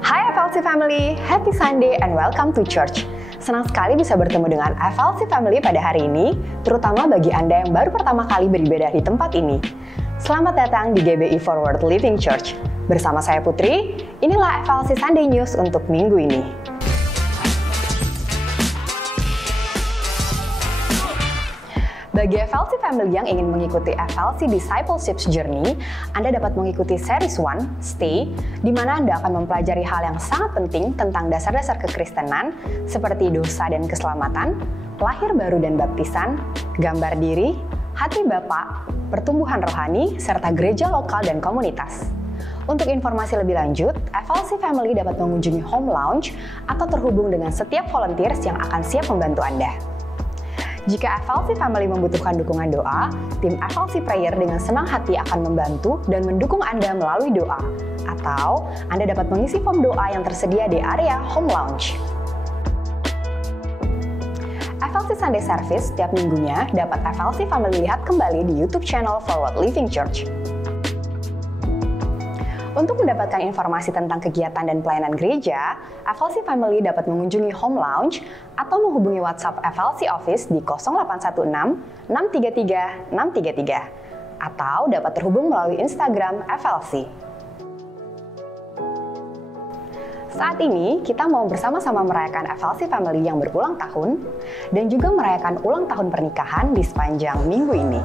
Hai FLC Family, Happy Sunday and welcome to church. Senang sekali bisa bertemu dengan FLC Family pada hari ini, terutama bagi Anda yang baru pertama kali beribadah di tempat ini. Selamat datang di GBI Forward Living Church. Bersama saya Putri, inilah FLC Sunday News untuk minggu ini. Bagi FLC Family yang ingin mengikuti FLC Discipleship Journey, Anda dapat mengikuti Series 1, Stay, di mana Anda akan mempelajari hal yang sangat penting tentang dasar-dasar kekristenan, seperti dosa dan keselamatan, lahir baru dan baptisan, gambar diri, hati Bapa, pertumbuhan rohani, serta gereja lokal dan komunitas. Untuk informasi lebih lanjut, FLC Family dapat mengunjungi Home Lounge atau terhubung dengan setiap volunteers yang akan siap membantu Anda. Jika FLC Family membutuhkan dukungan doa, tim FLC Prayer dengan senang hati akan membantu dan mendukung Anda melalui doa. Atau Anda dapat mengisi form doa yang tersedia di area Home Lounge. FLC Sunday Service setiap minggunya dapat FLC Family lihat kembali di YouTube channel Forward Living Church. Untuk mendapatkan informasi tentang kegiatan dan pelayanan gereja, FLC Family dapat mengunjungi Home Lounge atau menghubungi WhatsApp FLC Office di 0816 633 633 atau dapat terhubung melalui Instagram FLC. Saat ini, kita mau bersama-sama merayakan FLC Family yang berulang tahun dan juga merayakan ulang tahun pernikahan di sepanjang minggu ini.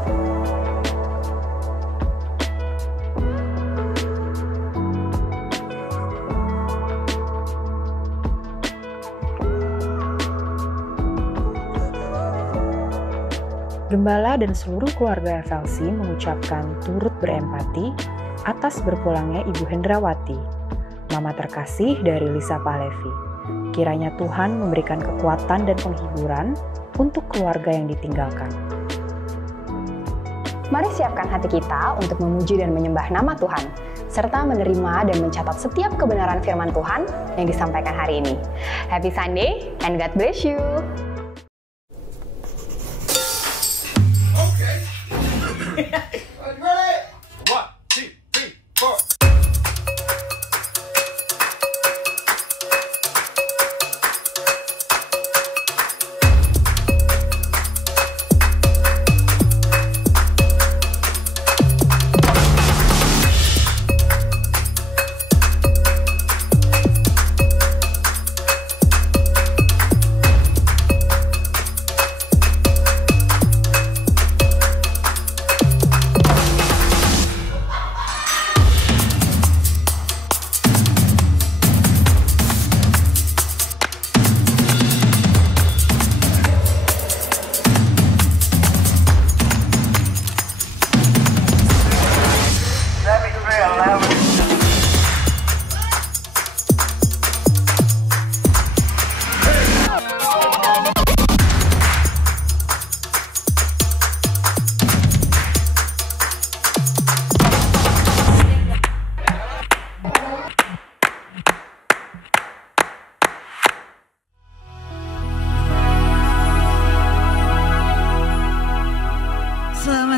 Gembala dan seluruh keluarga FLC mengucapkan turut berempati atas berpulangnya Ibu Hendrawati, mama terkasih dari Lisa Palevi. Kiranya Tuhan memberikan kekuatan dan penghiburan untuk keluarga yang ditinggalkan. Mari siapkan hati kita untuk memuji dan menyembah nama Tuhan, serta menerima dan mencatat setiap kebenaran firman Tuhan yang disampaikan hari ini. Happy Sunday and God bless you!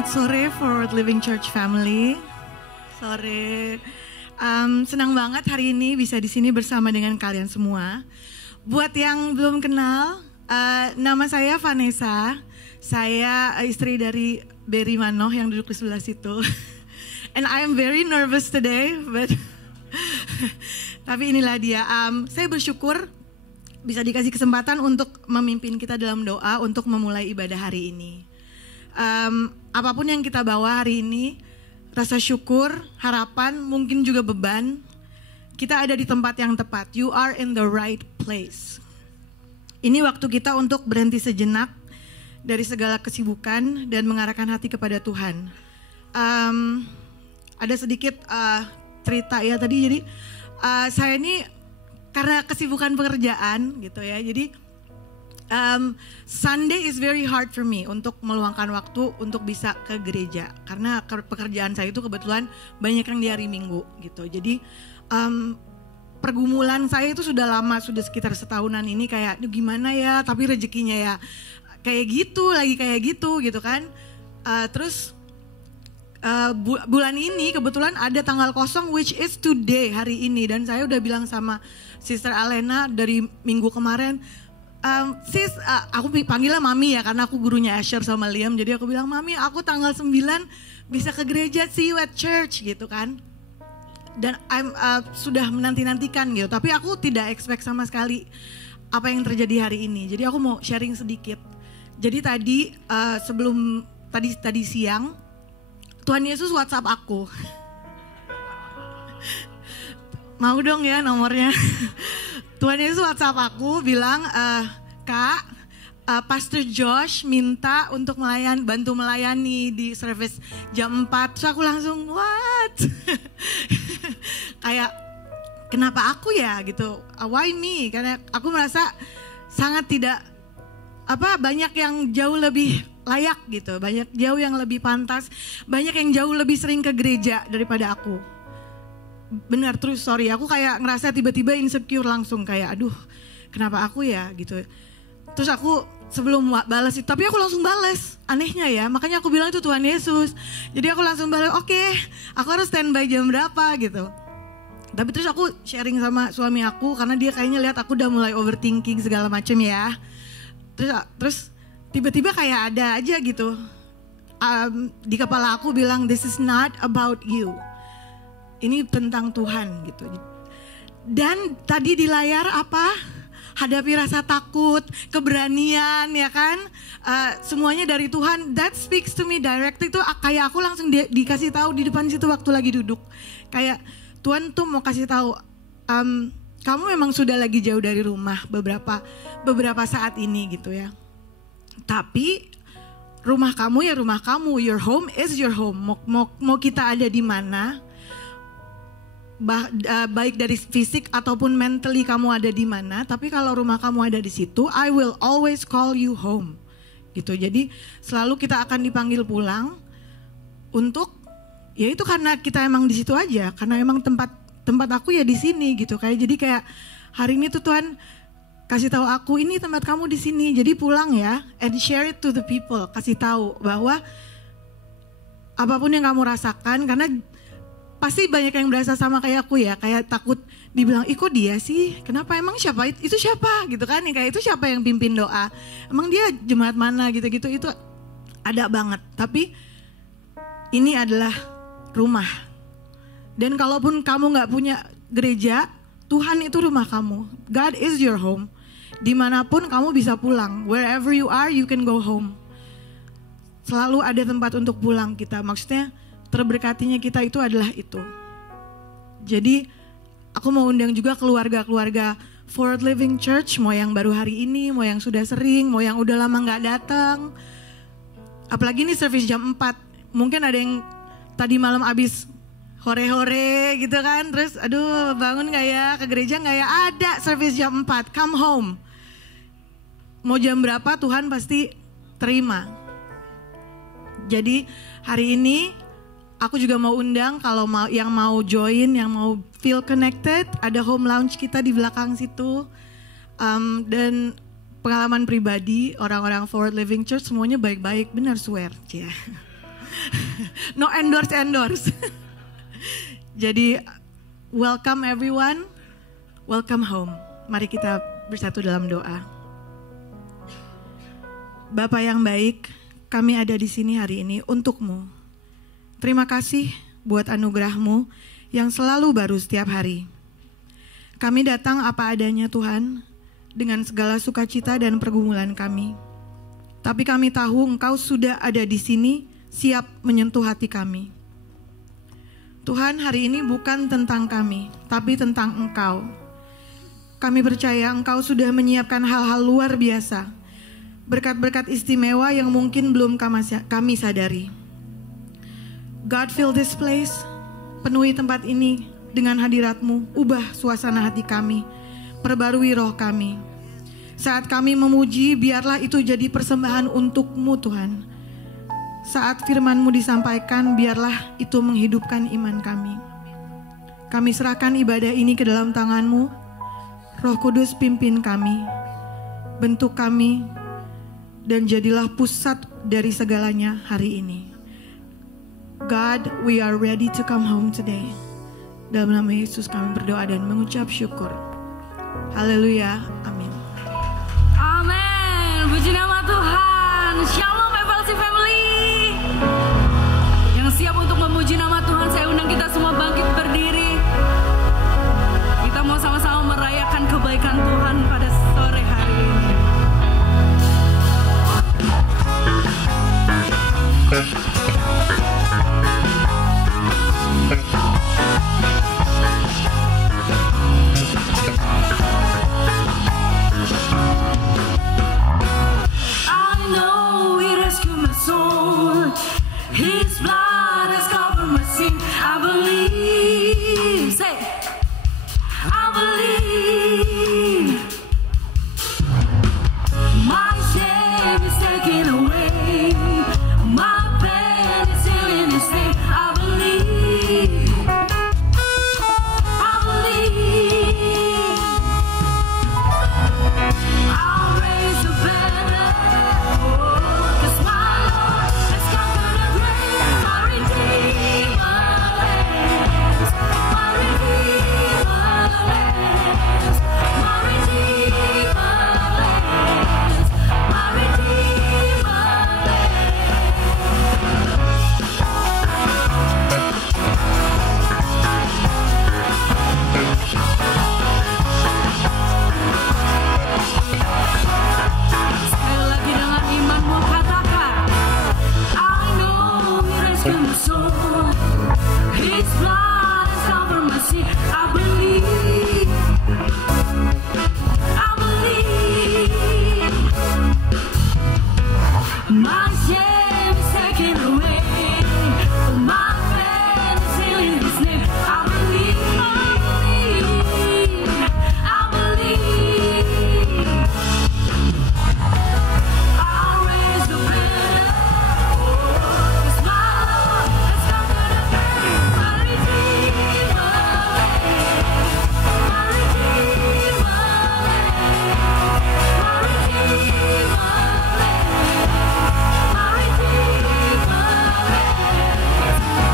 Sore Forward Living Church Family. Sore. Senang banget hari ini bisa di sini bersama dengan kalian semua. Buat yang belum kenal, nama saya Vanessa. Saya istri dari Berry Manoh yang duduk di sebelah situ. And I am very nervous today, but tapi inilah dia. Saya bersyukur bisa dikasih kesempatan untuk memimpin kita dalam doa untuk memulai ibadah hari ini. Apapun yang kita bawa hari ini, rasa syukur, harapan, mungkin juga beban, kita ada di tempat yang tepat. You are in the right place. Ini waktu kita untuk berhenti sejenak dari segala kesibukan dan mengarahkan hati kepada Tuhan. Ada sedikit cerita ya tadi, jadi saya ini karena kesibukan pekerjaan gitu ya, jadi Sunday is very hard for me untuk meluangkan waktu untuk bisa ke gereja karena pekerjaan saya itu kebetulan banyak yang di hari Minggu gitu. Jadi pergumulan saya itu sudah lama, sudah sekitar setahunan ini kayak gimana ya, tapi rezekinya ya kayak gitu, lagi kayak gitu kan. Terus bulan ini kebetulan ada tanggal kosong, which is today, hari ini. Dan saya udah bilang sama Sister Alena dari minggu kemarin, sis, aku panggilnya Mami ya karena aku gurunya Asher sama Liam. Jadi aku bilang, Mami, aku tanggal 9 bisa ke gereja, see you at church gitu kan. Dan sudah menanti-nantikan gitu. Tapi aku tidak expect sama sekali apa yang terjadi hari ini. Jadi aku mau sharing sedikit. Jadi tadi sebelum tadi siang, Tuhan Yesus WhatsApp aku. Mau dong ya nomornya. Tuhan Yesus WhatsApp aku bilang, Kak, Pastor Josh minta untuk bantu melayani di service jam 4. Terus aku langsung, what? Kayak, kenapa aku ya gitu? Why me? Karena aku merasa sangat tidak, banyak yang jauh lebih layak gitu. Banyak jauh yang lebih pantas. Banyak yang jauh lebih sering ke gereja daripada aku. Benar, terus sorry, aku kayak ngerasa tiba-tiba insecure langsung kayak, aduh, kenapa aku ya gitu. Terus aku sebelum balas itu, tapi aku langsung balas, anehnya ya, makanya aku bilang itu Tuhan Yesus. Jadi aku langsung balas, oke, aku harus standby jam berapa gitu. Tapi terus aku sharing sama suami aku karena dia kayaknya lihat aku udah mulai overthinking segala macam ya. Terus tiba-tiba kayak ada aja gitu di kepala aku bilang, this is not about you. Ini tentang Tuhan gitu. Dan tadi di layar hadapi rasa takut, keberanian ya kan. Semuanya dari Tuhan. That speaks to me directly itu kayak aku langsung dikasih tahu di depan situ waktu lagi duduk. Kayak Tuhan tuh mau kasih tahu, kamu memang sudah lagi jauh dari rumah beberapa saat ini gitu ya. Tapi rumah kamu ya rumah kamu, your home is your home. Mau kita ada di mana, baik dari fisik ataupun mentally kamu ada di mana, tapi kalau rumah kamu ada di situ, I will always call you home. Gitu. Jadi selalu kita akan dipanggil pulang untuk, ya itu karena kita emang di situ aja, karena emang tempat aku ya di sini gitu. Kayak hari ini tuh Tuhan kasih tahu aku, ini tempat kamu di sini. Jadi pulang ya, and share it to the people. Kasih tahu bahwa apapun yang kamu rasakan, karena pasti banyak yang berasa sama kayak aku ya, kayak takut dibilang, ih kok dia sih, kenapa, emang siapa, itu siapa gitu kan, kayak itu siapa yang pimpin doa, emang dia jemaat mana gitu-gitu, itu ada banget. Tapi ini adalah rumah, dan kalaupun kamu gak punya gereja, Tuhan itu rumah kamu. God is your home. Dimanapun kamu bisa pulang, wherever you are you can go home. Selalu ada tempat untuk pulang kita, maksudnya terberkatinya kita itu adalah itu. Jadi aku mau undang juga keluarga-keluarga Forward Living Church, mau yang baru hari ini, mau yang sudah sering, mau yang udah lama gak datang. Apalagi ini service jam 4, mungkin ada yang tadi malam abis hore-hore gitu kan, terus aduh bangun gak ya, ke gereja gak ya, ada service jam 4, come home. Mau jam berapa Tuhan pasti terima. Jadi hari ini aku juga mau undang, kalau yang mau join, yang mau feel connected, ada home lounge kita di belakang situ. Dan pengalaman pribadi orang-orang Forward Living Church semuanya baik-baik, benar swear. Yeah. No endorse. Jadi welcome everyone, welcome home. Mari kita bersatu dalam doa. Bapa yang baik, kami ada di sini hari ini untukmu. Terima kasih buat anugerah-Mu yang selalu baru setiap hari. Kami datang apa adanya Tuhan, dengan segala sukacita dan pergumulan kami. Tapi kami tahu Engkau sudah ada di sini, siap menyentuh hati kami. Tuhan, hari ini bukan tentang kami, tapi tentang Engkau. Kami percaya Engkau sudah menyiapkan hal-hal luar biasa, berkat-berkat istimewa yang mungkin belum kami sadari. God, fill this place, penuhi tempat ini dengan hadirat-Mu, ubah suasana hati kami, perbarui roh kami. Saat kami memuji, biarlah itu jadi persembahan untuk-Mu Tuhan. Saat firman-Mu disampaikan, biarlah itu menghidupkan iman kami. Kami serahkan ibadah ini ke dalam tangan-Mu. Roh Kudus pimpin kami, bentuk kami, dan jadilah pusat dari segalanya hari ini. God, we are ready to come home today. Dalam nama Yesus kami berdoa dan mengucap syukur. Haleluya, amin. Amin, puji nama Tuhan. Shalom FLC Family. Yang siap untuk memuji nama Tuhan, saya undang kita semua bangkit berdiri. Kita mau sama-sama merayakan kebaikan Tuhan pada sore hari ini. His blood has covered my sin. I believe. Say, I believe. My shame is taken away. My pain is healed in His name. I believe. I believe. I'll raise the banner. 'Cause my Lord has conquered the grave. My Redeemer lives. My Redeemer lives. My Redeemer lives. My Redeemer Sekali lagi dengan imanmu katakan, I know He rescued my soul. His blood has covered my sin. I believe. I believe. My shame is taken away. My pain is healed in His name. I believe. I believe. I'll raise the banner. 'Cause my Lord has conquered the grave. My Redeemer lives. My Redeemer lives. My Redeemer lives. My Redeemer lives.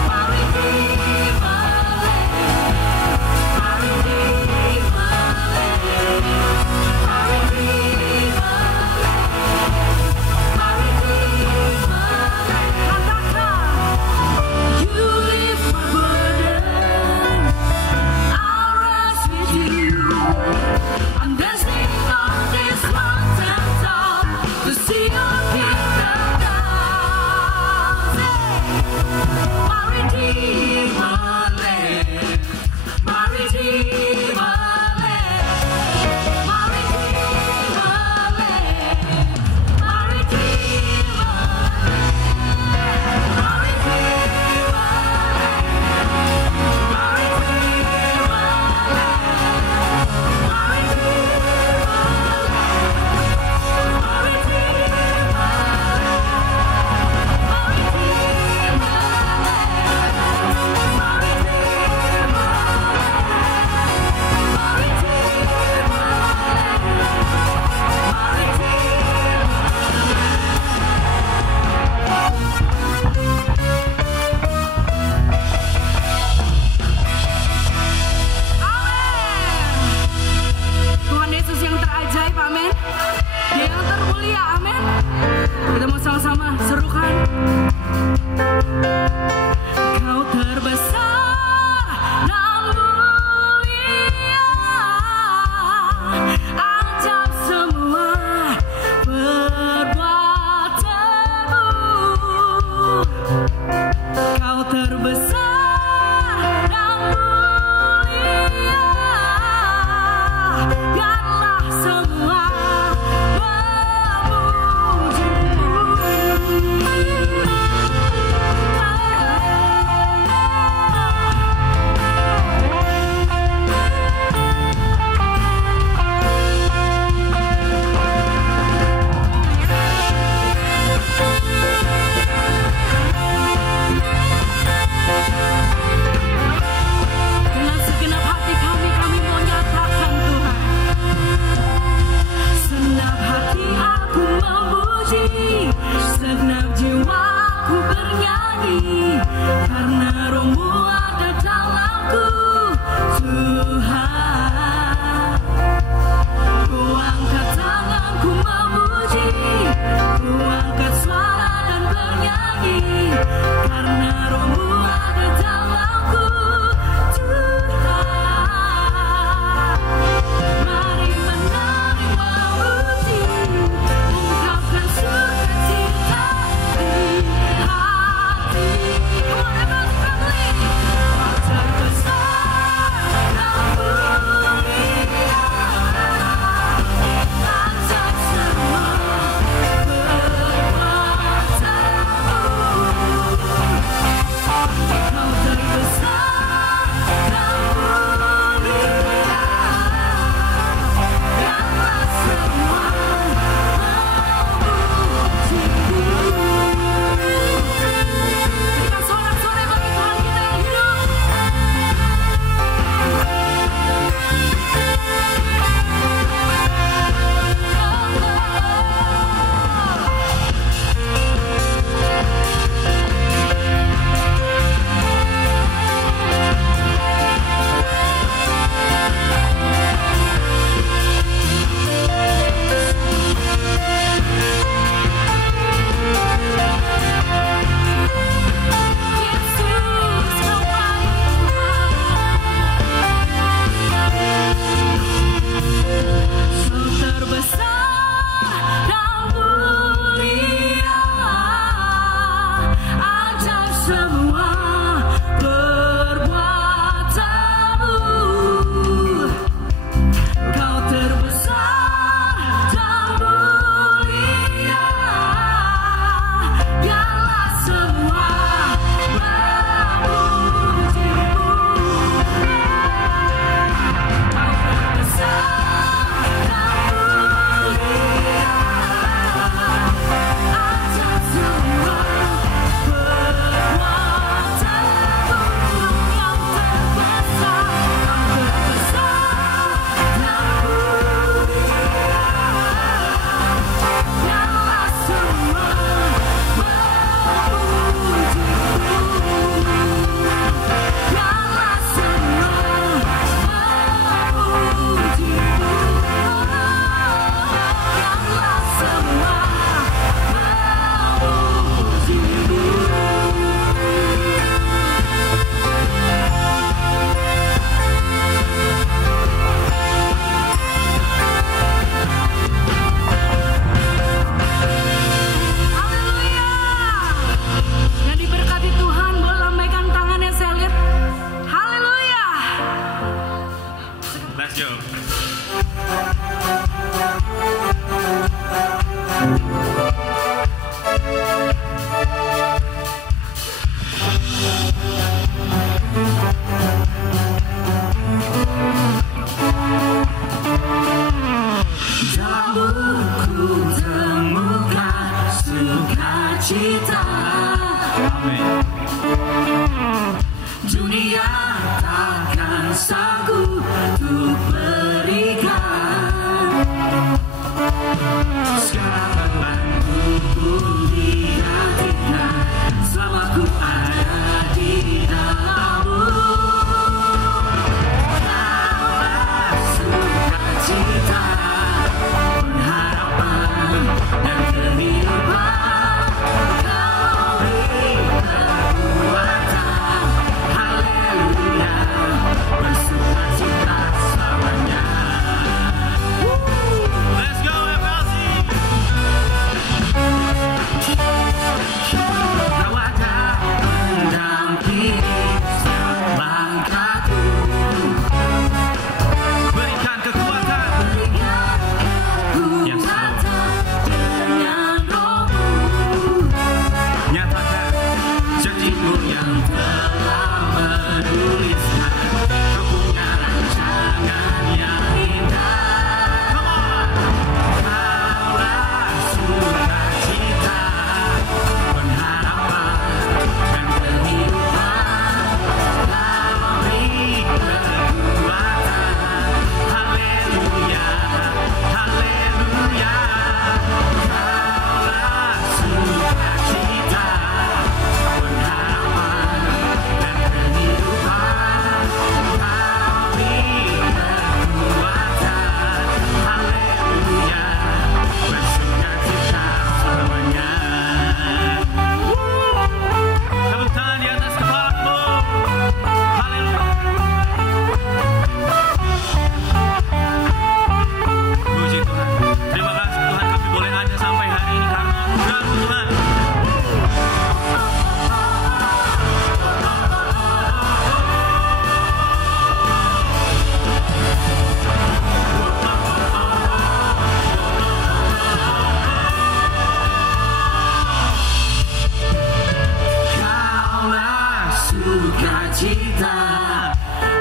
My Redeemer lives. My Redeemer lives. My Redeemer lives. My Redeemer lives. Katakan, You lift my burden. I'll rest with You. I'm dancing on this mountain top to see Your kingdom come. My Redeemer lives. My Redeemer lives. My Redeemer lives. My Redeemer lives. My Redeemer lives. My Redeemer lives. My Tuhan Yesus yang terajaib, amin. Dia yang termulia, amin. Kita mau sama-sama serukan. Kau terbesar dan mulia, ajaib semua perbuatanmu. Kau terbesar dan mulia, biarlah semua memuji-Mu. Dunia takkan sanggup untuk berikan segala beban di hatinya selama ku ada di dalammu. Kaulah sukacita, pengharapan dan kehidupan.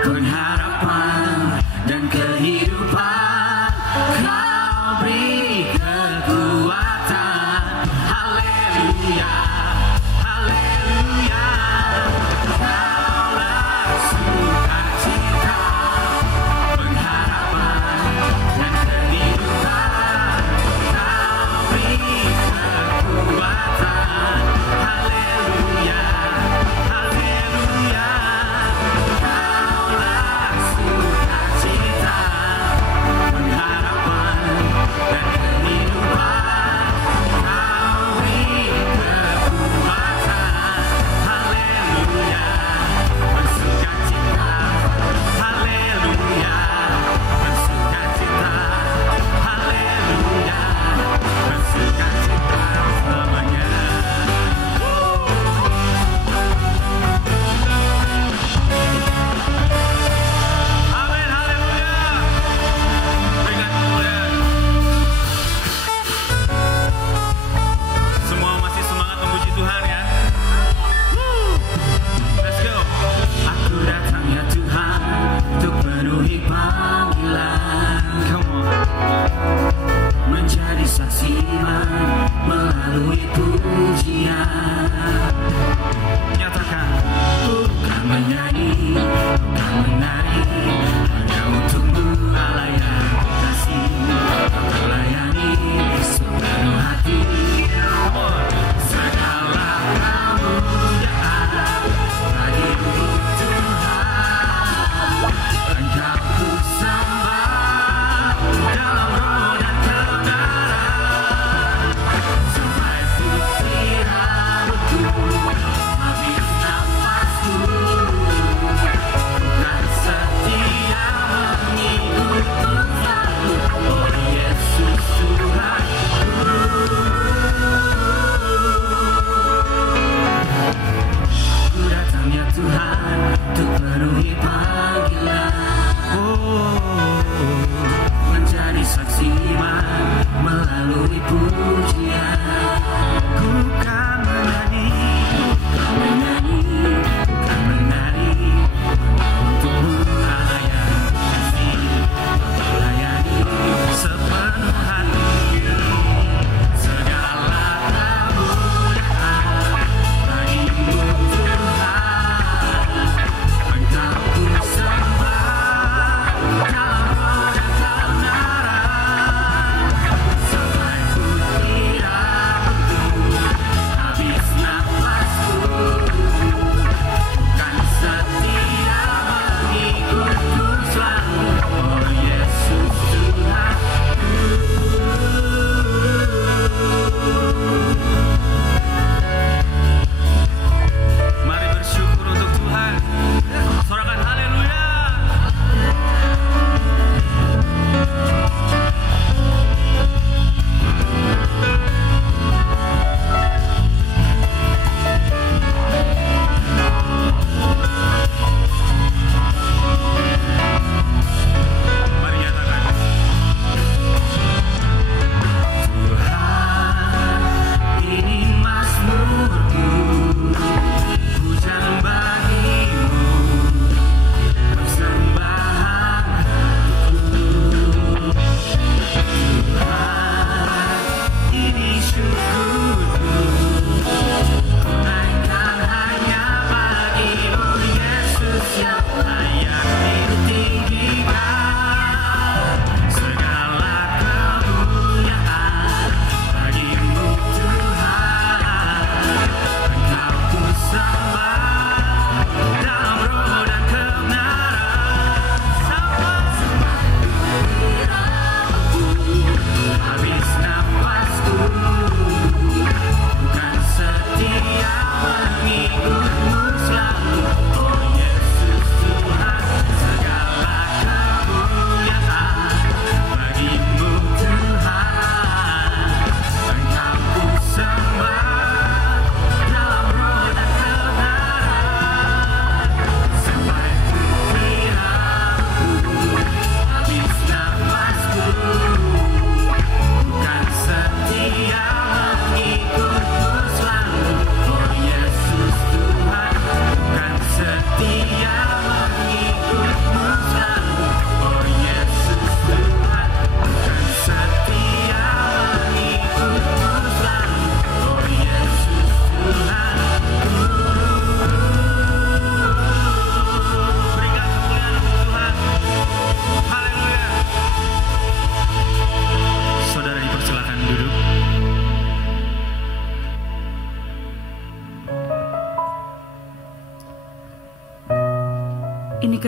Pengharapan dan kehidupan, Kau beri kekuatan. Haleluya, haleluya. Kaulah sukacita, pengharapan dan kehidupan. Kau beri kekuatan. Haleluya, haleluya. Kaulah sukacita, pengharapan dan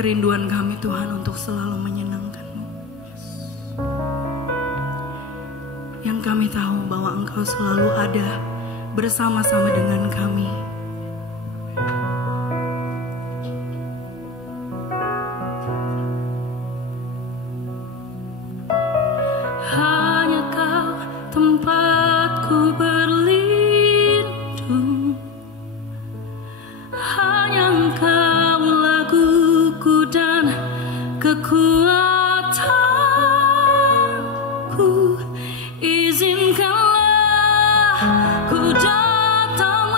kerinduan kami Tuhan untuk selalu menyenangkan-Mu. Yang kami tahu bahwa Engkau selalu ada bersama-sama dengan kami. Hanya Kau tempatku berlindung, hanya Engkau laguku dan kekuatanku. Izinkanlah ku datang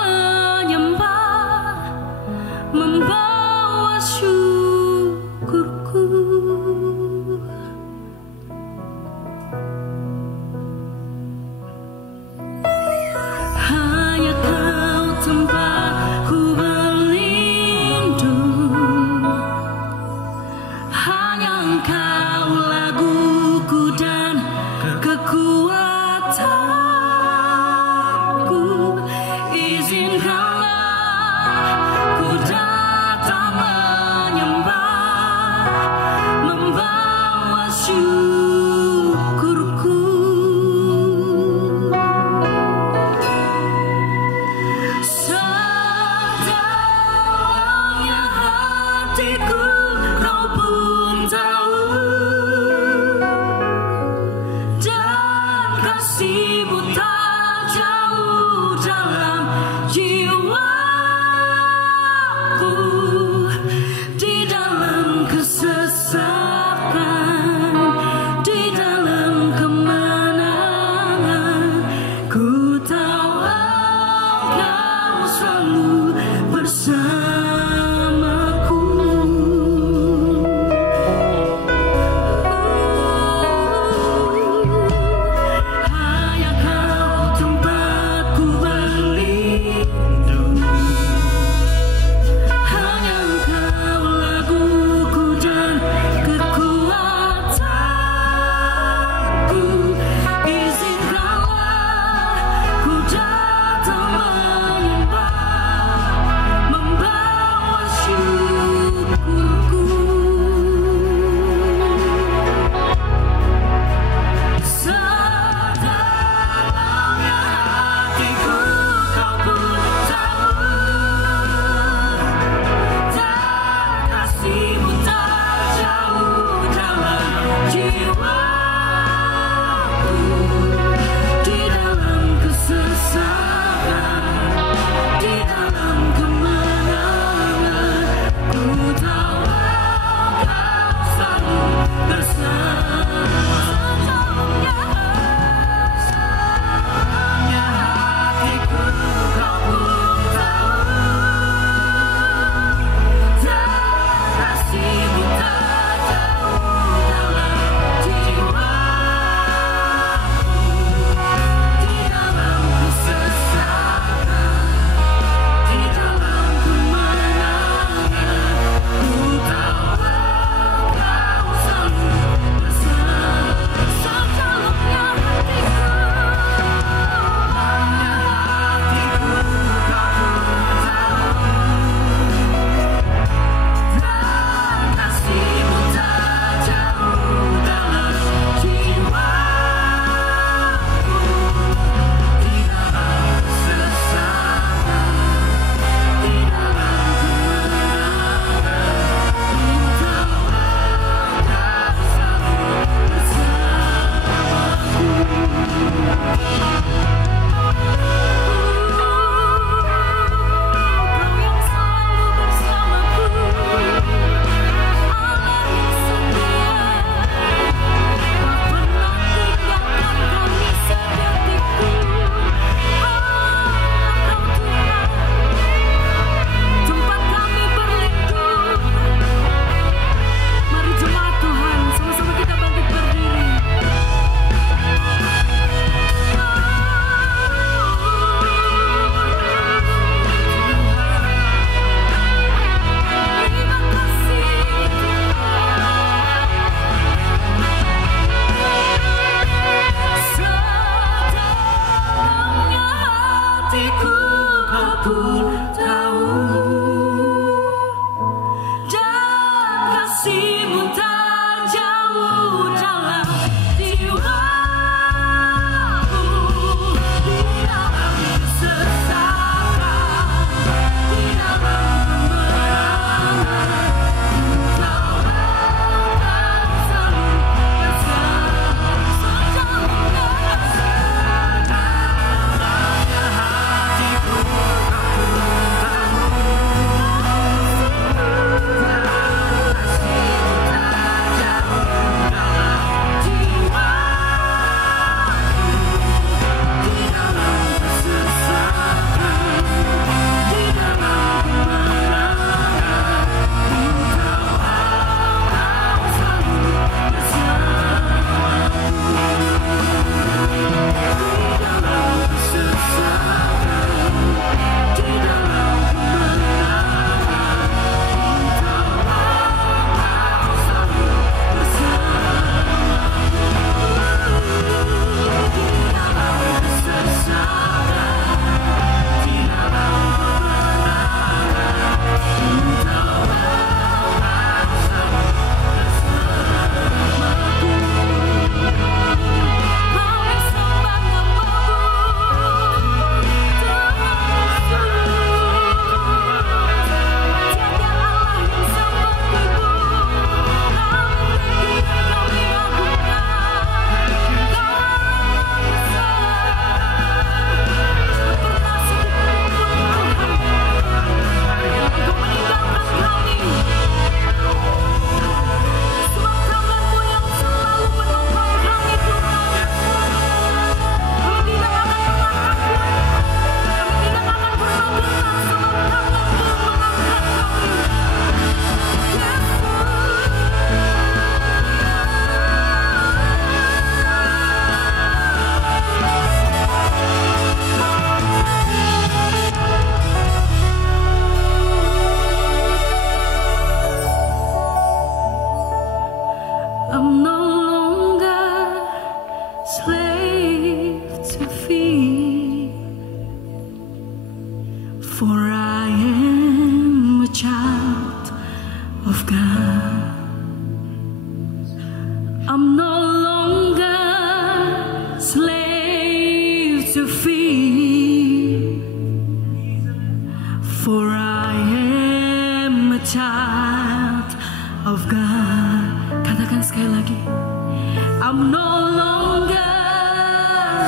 I'm no longer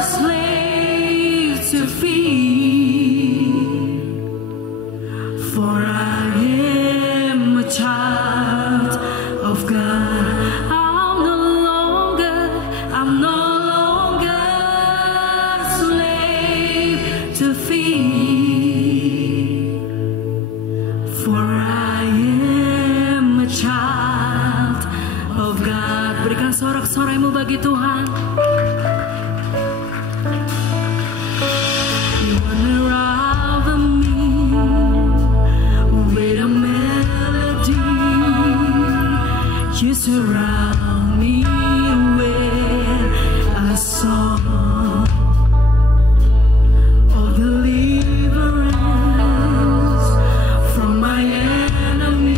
slave to fear, for I am a child of God. I'm no longer slave to fear, for I am a child of God. Berikan sorak-sorai-Mu bagi Tuhan. You unravel me with a melody. You surround me with a song of deliverance from my enemy,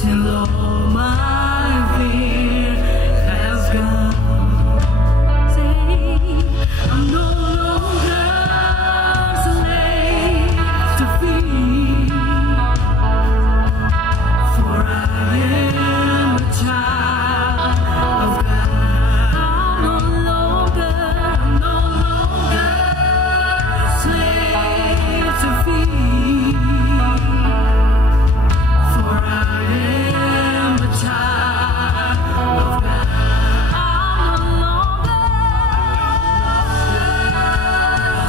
till all my fear has gone. Say, I'm no longer slave to fear, for I am a child of God. I'm no longer slave to fear, for I am a child of God. I'm no longer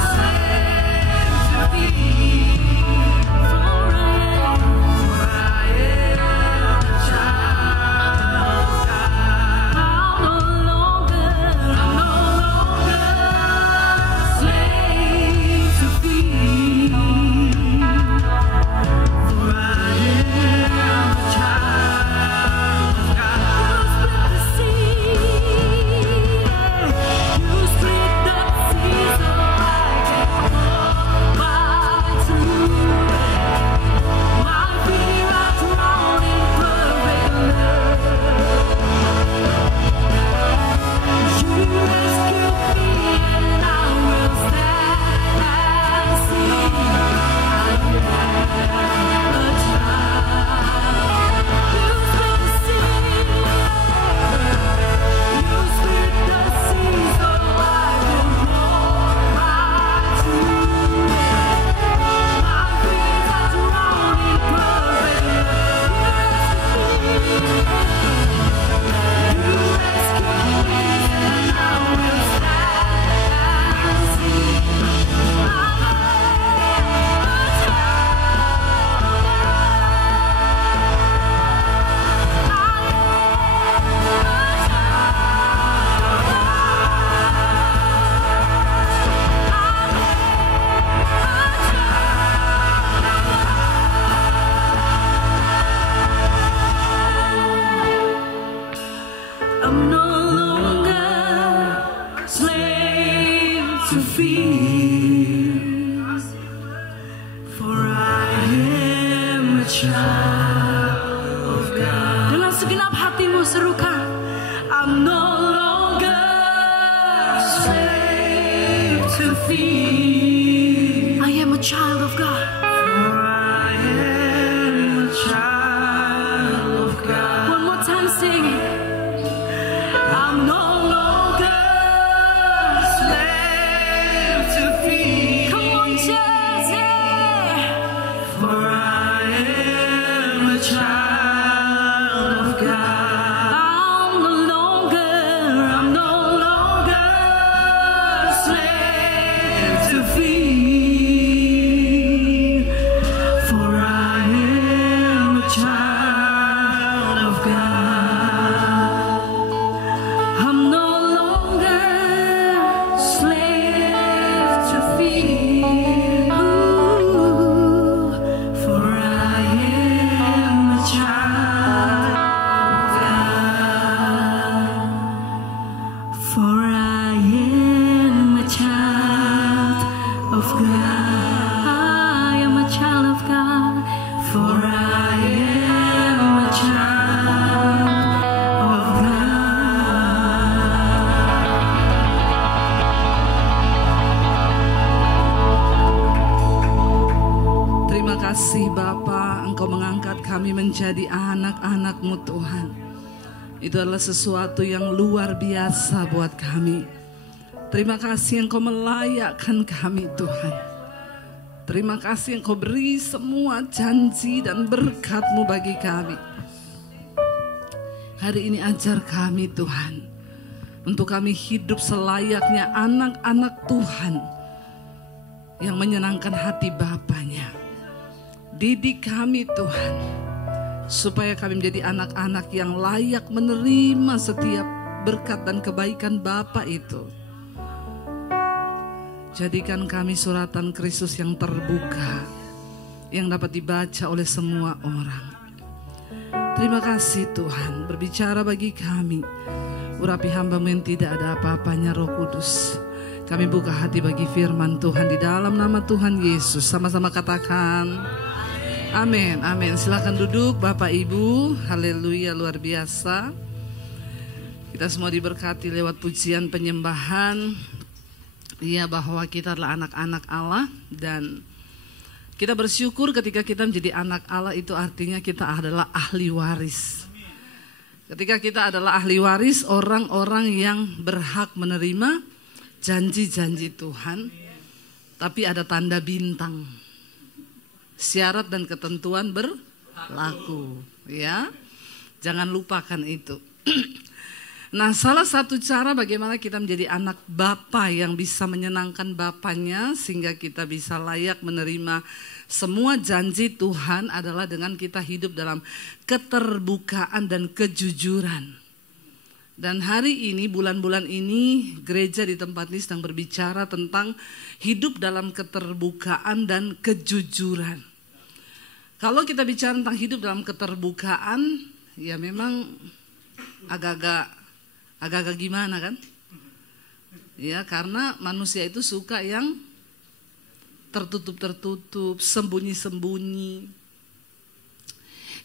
slave to fear, for I am a child of God. I'm no longer slave to fear, for I am a child of God. You split the sea, so I can walk by through. My fear I drown in perfect love. You rescued me, and I will stand and see. I am a child. You split the sea, so I can walk by through. My fears are drowned in perfect love. You rescued me, and I will stand and see. I am a I'm no longer slave to fear, for I am a child of God. Dengan segenap hatimu serukan, I'm no longer slave to fear. I am a child of God. For I am a child of God. One more time, sing it. I'm no longer slave to fear. Come on, church, yeah. For I am a child of God. I'm no longer slave to fear. For I am a child of God. I'm no longer slave to fear. Ooh, for I am a child of God. For I am a child of God. I am a child of God. For I am a child of God. Terima kasih Bapa, Engkau mengangkat kami menjadi anak-anak-Mu Tuhan. Itu adalah sesuatu yang luar biasa buat kami. Terima kasih Engkau melayakkan kami Tuhan. Terima kasih Engkau beri semua janji dan berkat-Mu bagi kami. Hari ini ajar kami Tuhan, untuk kami hidup selayaknya anak-anak Tuhan yang menyenangkan hati Bapanya. Didik kami Tuhan, supaya kami menjadi anak-anak yang layak menerima setiap berkat dan kebaikan Bapa itu. Jadikan kami suratan Kristus yang terbuka, yang dapat dibaca oleh semua orang. Terima kasih Tuhan, berbicara bagi kami. Urapi hamba-Mu yang tidak ada apa-apanya, Roh Kudus. Kami buka hati bagi firman Tuhan di dalam nama Tuhan Yesus. Sama-sama katakan amin, amin. Silakan duduk Bapak Ibu. Haleluya, luar biasa. Kita semua diberkati lewat pujian penyembahan. Ya, bahwa kita adalah anak-anak Allah. Dan kita bersyukur ketika kita menjadi anak Allah, itu artinya kita adalah ahli waris. Ketika kita adalah ahli waris, orang-orang yang berhak menerima janji-janji Tuhan. Tapi ada tanda bintang. Syarat dan ketentuan berlaku, ya. Jangan lupakan itu. Nah, salah satu cara bagaimana kita menjadi anak Bapa yang bisa menyenangkan Bapanya sehingga kita bisa layak menerima semua janji Tuhan adalah dengan kita hidup dalam keterbukaan dan kejujuran. Dan hari ini, bulan-bulan ini, gereja di tempat ini sedang berbicara tentang hidup dalam keterbukaan dan kejujuran. Kalau kita bicara tentang hidup dalam keterbukaan, ya memang agak-agak gimana kan? Ya, karena manusia itu suka yang tertutup-tertutup, sembunyi-sembunyi.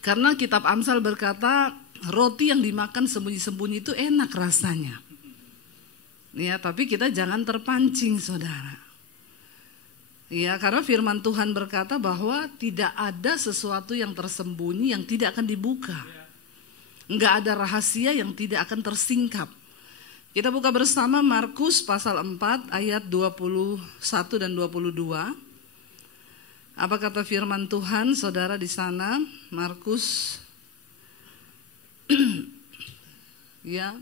Karena kitab Amsal berkata, roti yang dimakan sembunyi-sembunyi itu enak rasanya. Ya, tapi kita jangan terpancing, saudara. Ya, karena firman Tuhan berkata bahwa tidak ada sesuatu yang tersembunyi yang tidak akan dibuka. Enggak ada rahasia yang tidak akan tersingkap. Kita buka bersama Markus pasal 4 ayat 21 dan 22. Apa kata firman Tuhan, saudara di sana? Markus ya.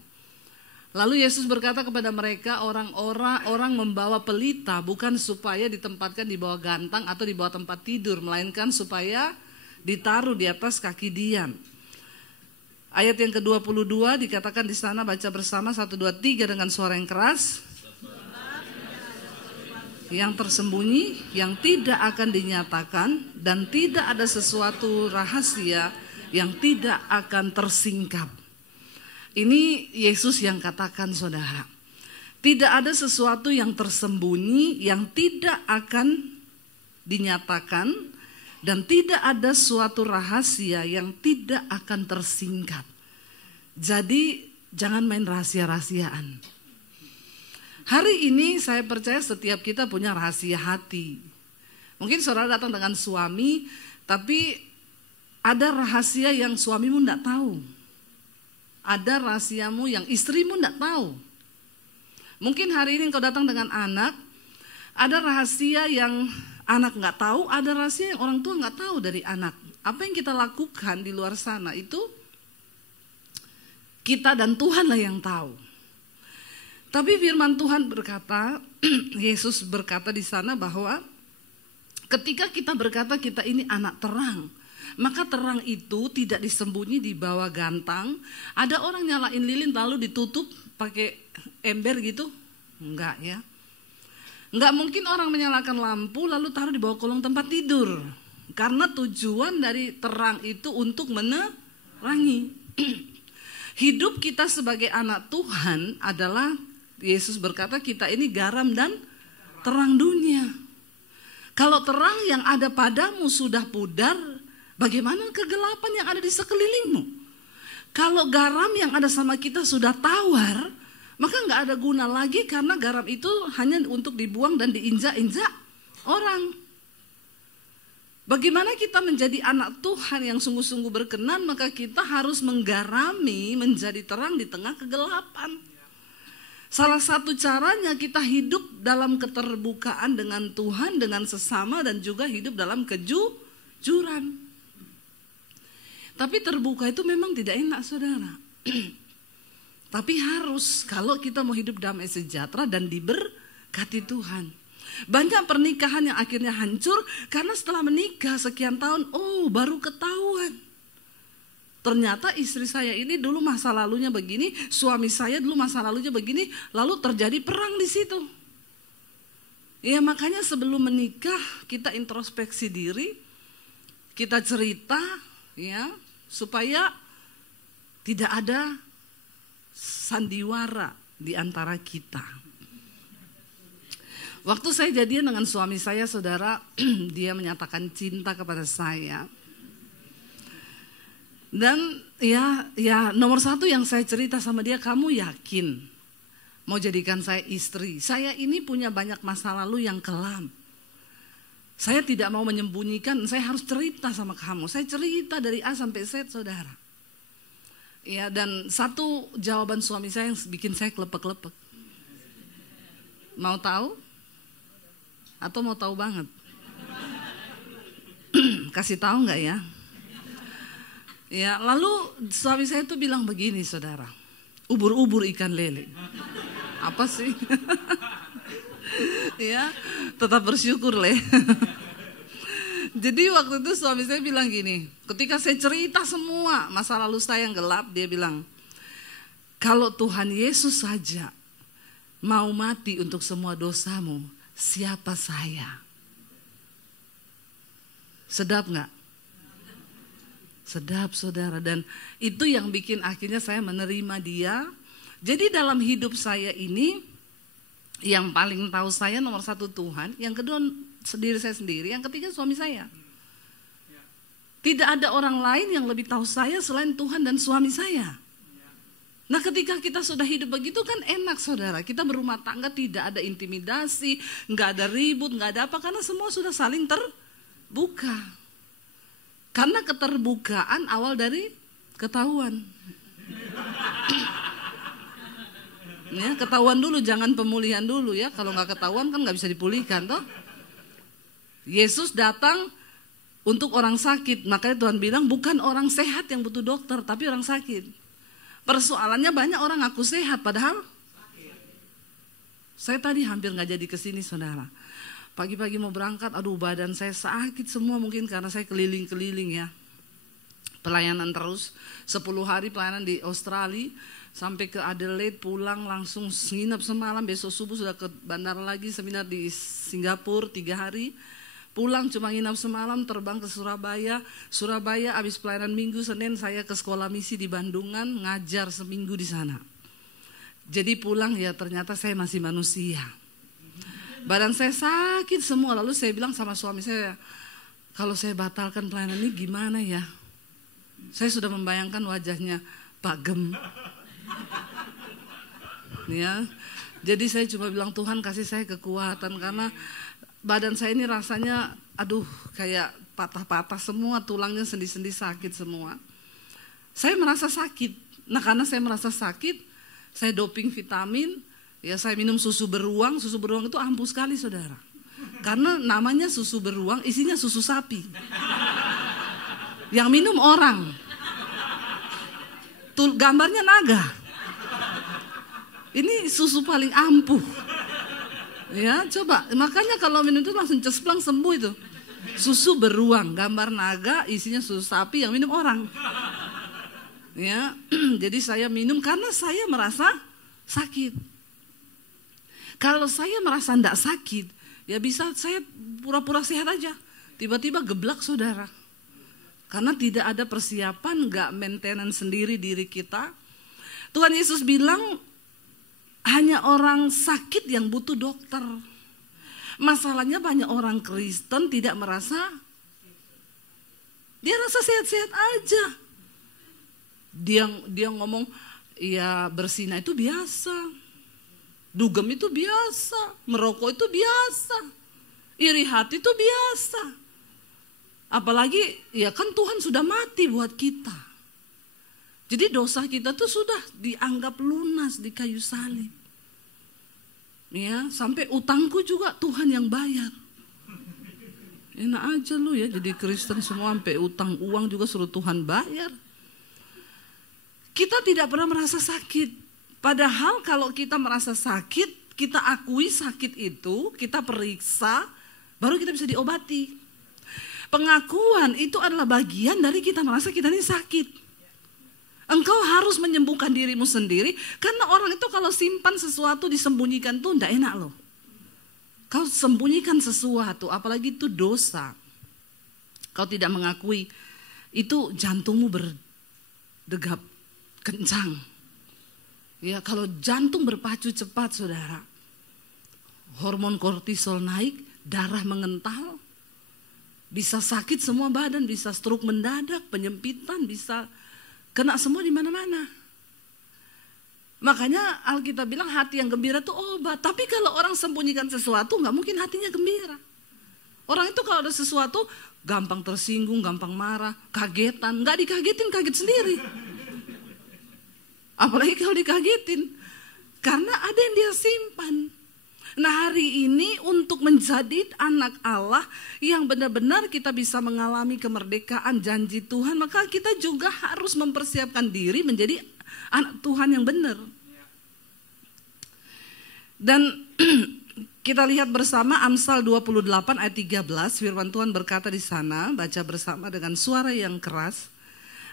Lalu Yesus berkata kepada mereka, orang membawa pelita bukan supaya ditempatkan di bawah gantang atau di bawah tempat tidur, melainkan supaya ditaruh di atas kaki dian. Ayat yang ke-22 dikatakan di sana, baca bersama 1, 2, 3 dengan suara yang keras. Yang tersembunyi, yang tidak akan dinyatakan, dan tidak ada sesuatu rahasia yang tidak akan tersingkap. Ini Yesus yang katakan, saudara. Tidak ada sesuatu yang tersembunyi yang tidak akan dinyatakan, dan tidak ada suatu rahasia yang tidak akan tersingkap. Jadi jangan main rahasia-rahasiaan. Hari ini saya percaya setiap kita punya rahasia hati. Mungkin saudara datang dengan suami, tapi ada rahasia yang suamimu tidak tahu. Ada rahasiamu yang istrimu tidak tahu. Mungkin hari ini kau datang dengan anak, ada rahasia yang anak nggak tahu, ada rahasia yang orang tua nggak tahu dari anak. Apa yang kita lakukan di luar sana itu kita dan Tuhanlah yang tahu. Tapi firman Tuhan berkata, Yesus berkata di sana bahwa ketika kita berkata kita ini anak terang, maka terang itu tidak disembunyi di bawah gantang. Ada orang nyalain lilin lalu ditutup pakai ember gitu? Enggak ya. Enggak mungkin orang menyalakan lampu lalu taruh di bawah kolong tempat tidur. Karena tujuan dari terang itu untuk menerangi. Hidup kita sebagai anak Tuhan adalah, Yesus berkata kita ini garam dan terang dunia. Kalau terang yang ada padamu sudah pudar, bagaimana kegelapan yang ada di sekelilingmu? Kalau garam yang ada sama kita sudah tawar, maka nggak ada guna lagi karena garam itu hanya untuk dibuang dan diinjak-injak orang. Bagaimana kita menjadi anak Tuhan yang sungguh-sungguh berkenan, maka kita harus menggarami menjadi terang di tengah kegelapan. Salah satu caranya kita hidup dalam keterbukaan dengan Tuhan, dengan sesama, dan juga hidup dalam kejujuran. Tapi terbuka itu memang tidak enak, saudara. Tapi harus kalau kita mau hidup damai sejahtera dan diberkati Tuhan. Banyak pernikahan yang akhirnya hancur karena setelah menikah sekian tahun, baru ketahuan. Ternyata istri saya ini dulu masa lalunya begini, suami saya dulu masa lalunya begini, lalu terjadi perang di situ. Ya makanya sebelum menikah kita introspeksi diri, kita cerita ya supaya tidak ada sandiwara di antara kita. Waktu saya jadian dengan suami saya, saudara, dia menyatakan cinta kepada saya. Dan ya nomor satu yang saya cerita sama dia, kamu yakin mau jadikan saya istri? Saya ini punya banyak masa lalu yang kelam. Saya tidak mau menyembunyikan, saya harus cerita sama kamu. Saya cerita dari A sampai Z, saudara. Ya, dan satu jawaban suami saya yang bikin saya kelepek-kelepek. Mau tahu? Atau mau tahu banget? Kasih tahu nggak ya? Ya, lalu suami saya tuh bilang begini, saudara. Ubur-ubur ikan lele. Apa sih? Ya, tetap bersyukur le. Jadi waktu itu suami saya bilang gini, ketika saya cerita semua masa lalu saya yang gelap, dia bilang, kalau Tuhan Yesus saja mau mati untuk semua dosamu, siapa saya? Sedap gak? Sedap, saudara. Dan itu yang bikin akhirnya saya menerima dia. Jadi dalam hidup saya ini, yang paling tahu saya nomor satu Tuhan, yang kedua diri saya sendiri, yang ketiga suami saya. Tidak ada orang lain yang lebih tahu saya selain Tuhan dan suami saya. Nah ketika kita sudah hidup begitu kan enak, saudara. Kita berumah tangga tidak ada intimidasi, gak ada ribut, gak ada apa, karena semua sudah saling terbuka. Karena keterbukaan awal dari ketahuan. Ya, ketahuan dulu, jangan pemulihan dulu ya. Kalau gak ketahuan kan gak bisa dipulihkan toh. Yesus datang untuk orang sakit. Makanya Tuhan bilang bukan orang sehat yang butuh dokter, tapi orang sakit. Persoalannya banyak orang ngaku sehat padahal saya tadi hampir gak jadi kesini, saudara. Pagi-pagi mau berangkat, aduh badan saya sakit semua, mungkin karena saya keliling-keliling ya. Pelayanan terus, 10 hari pelayanan di Australia, sampai ke Adelaide, pulang langsung nginep semalam, besok subuh sudah ke bandara lagi, seminar di Singapura 3 hari. Pulang cuma nginap semalam, terbang ke Surabaya. Surabaya habis pelayanan minggu, Senin saya ke sekolah misi di Bandungan, ngajar seminggu di sana. Jadi pulang ya ternyata saya masih manusia. Badan saya sakit semua, lalu saya bilang sama suami saya, kalau saya batalkan pelayanan ini gimana ya? Saya sudah membayangkan wajahnya Pak Gem. Ya, jadi saya cuma bilang Tuhan kasih saya kekuatan, karena badan saya ini rasanya aduh kayak patah-patah semua, tulangnya sendi-sendi sakit semua. Saya merasa sakit. Nah karena saya merasa sakit, saya doping vitamin. Ya saya minum susu beruang itu ampuh sekali, saudara. Karena namanya susu beruang, isinya susu sapi. Yang minum orang. Gambarnya naga. Ini susu paling ampuh. Ya coba, makanya kalau minum itu langsung cesplang sembuh itu. Susu beruang, gambar naga, isinya susu sapi, yang minum orang. Ya, jadi saya minum karena saya merasa sakit. Kalau saya merasa tidak sakit, ya bisa saya pura-pura sehat aja. Tiba-tiba geblak, saudara. Karena tidak ada persiapan, gak maintenance sendiri diri kita. Tuhan Yesus bilang, hanya orang sakit yang butuh dokter. Masalahnya banyak orang Kristen tidak merasa, dia rasa sehat-sehat aja. Dia ngomong, ya berzina itu biasa. Dugem itu biasa, merokok itu biasa, iri hati itu biasa. Apalagi ya kan Tuhan sudah mati buat kita. Jadi dosa kita tuh sudah dianggap lunas di kayu salib. Ya, sampai utangku juga Tuhan yang bayar. Enak aja lu ya jadi Kristen semua sampai utang uang juga suruh Tuhan bayar. Kita tidak pernah merasa sakit. Padahal kalau kita merasa sakit, kita akui sakit itu, kita periksa, baru kita bisa diobati. Pengakuan itu adalah bagian dari kita merasa kita ini sakit. Engkau harus menyembuhkan dirimu sendiri, karena orang itu kalau simpan sesuatu disembunyikan tuh enggak enak loh. Kau sembunyikan sesuatu, apalagi itu dosa. Kau tidak mengakui, itu jantungmu berdegap kencang. Ya, kalau jantung berpacu cepat, saudara, hormon kortisol naik, darah mengental, bisa sakit semua badan, bisa stroke mendadak, penyempitan, bisa kena semua di mana-mana. Makanya Alkitab bilang hati yang gembira itu obat. Tapi kalau orang sembunyikan sesuatu, nggak mungkin hatinya gembira. Orang itu kalau ada sesuatu, gampang tersinggung, gampang marah, kagetan, nggak dikagetin, kaget sendiri. Apalagi kalau dikagetin, karena ada yang dia simpan. Nah, hari ini untuk menjadi anak Allah yang benar-benar kita bisa mengalami kemerdekaan janji Tuhan, maka kita juga harus mempersiapkan diri menjadi anak Tuhan yang benar. Dan kita lihat bersama Amsal 28 ayat 13, firman Tuhan berkata di sana, baca bersama dengan suara yang keras.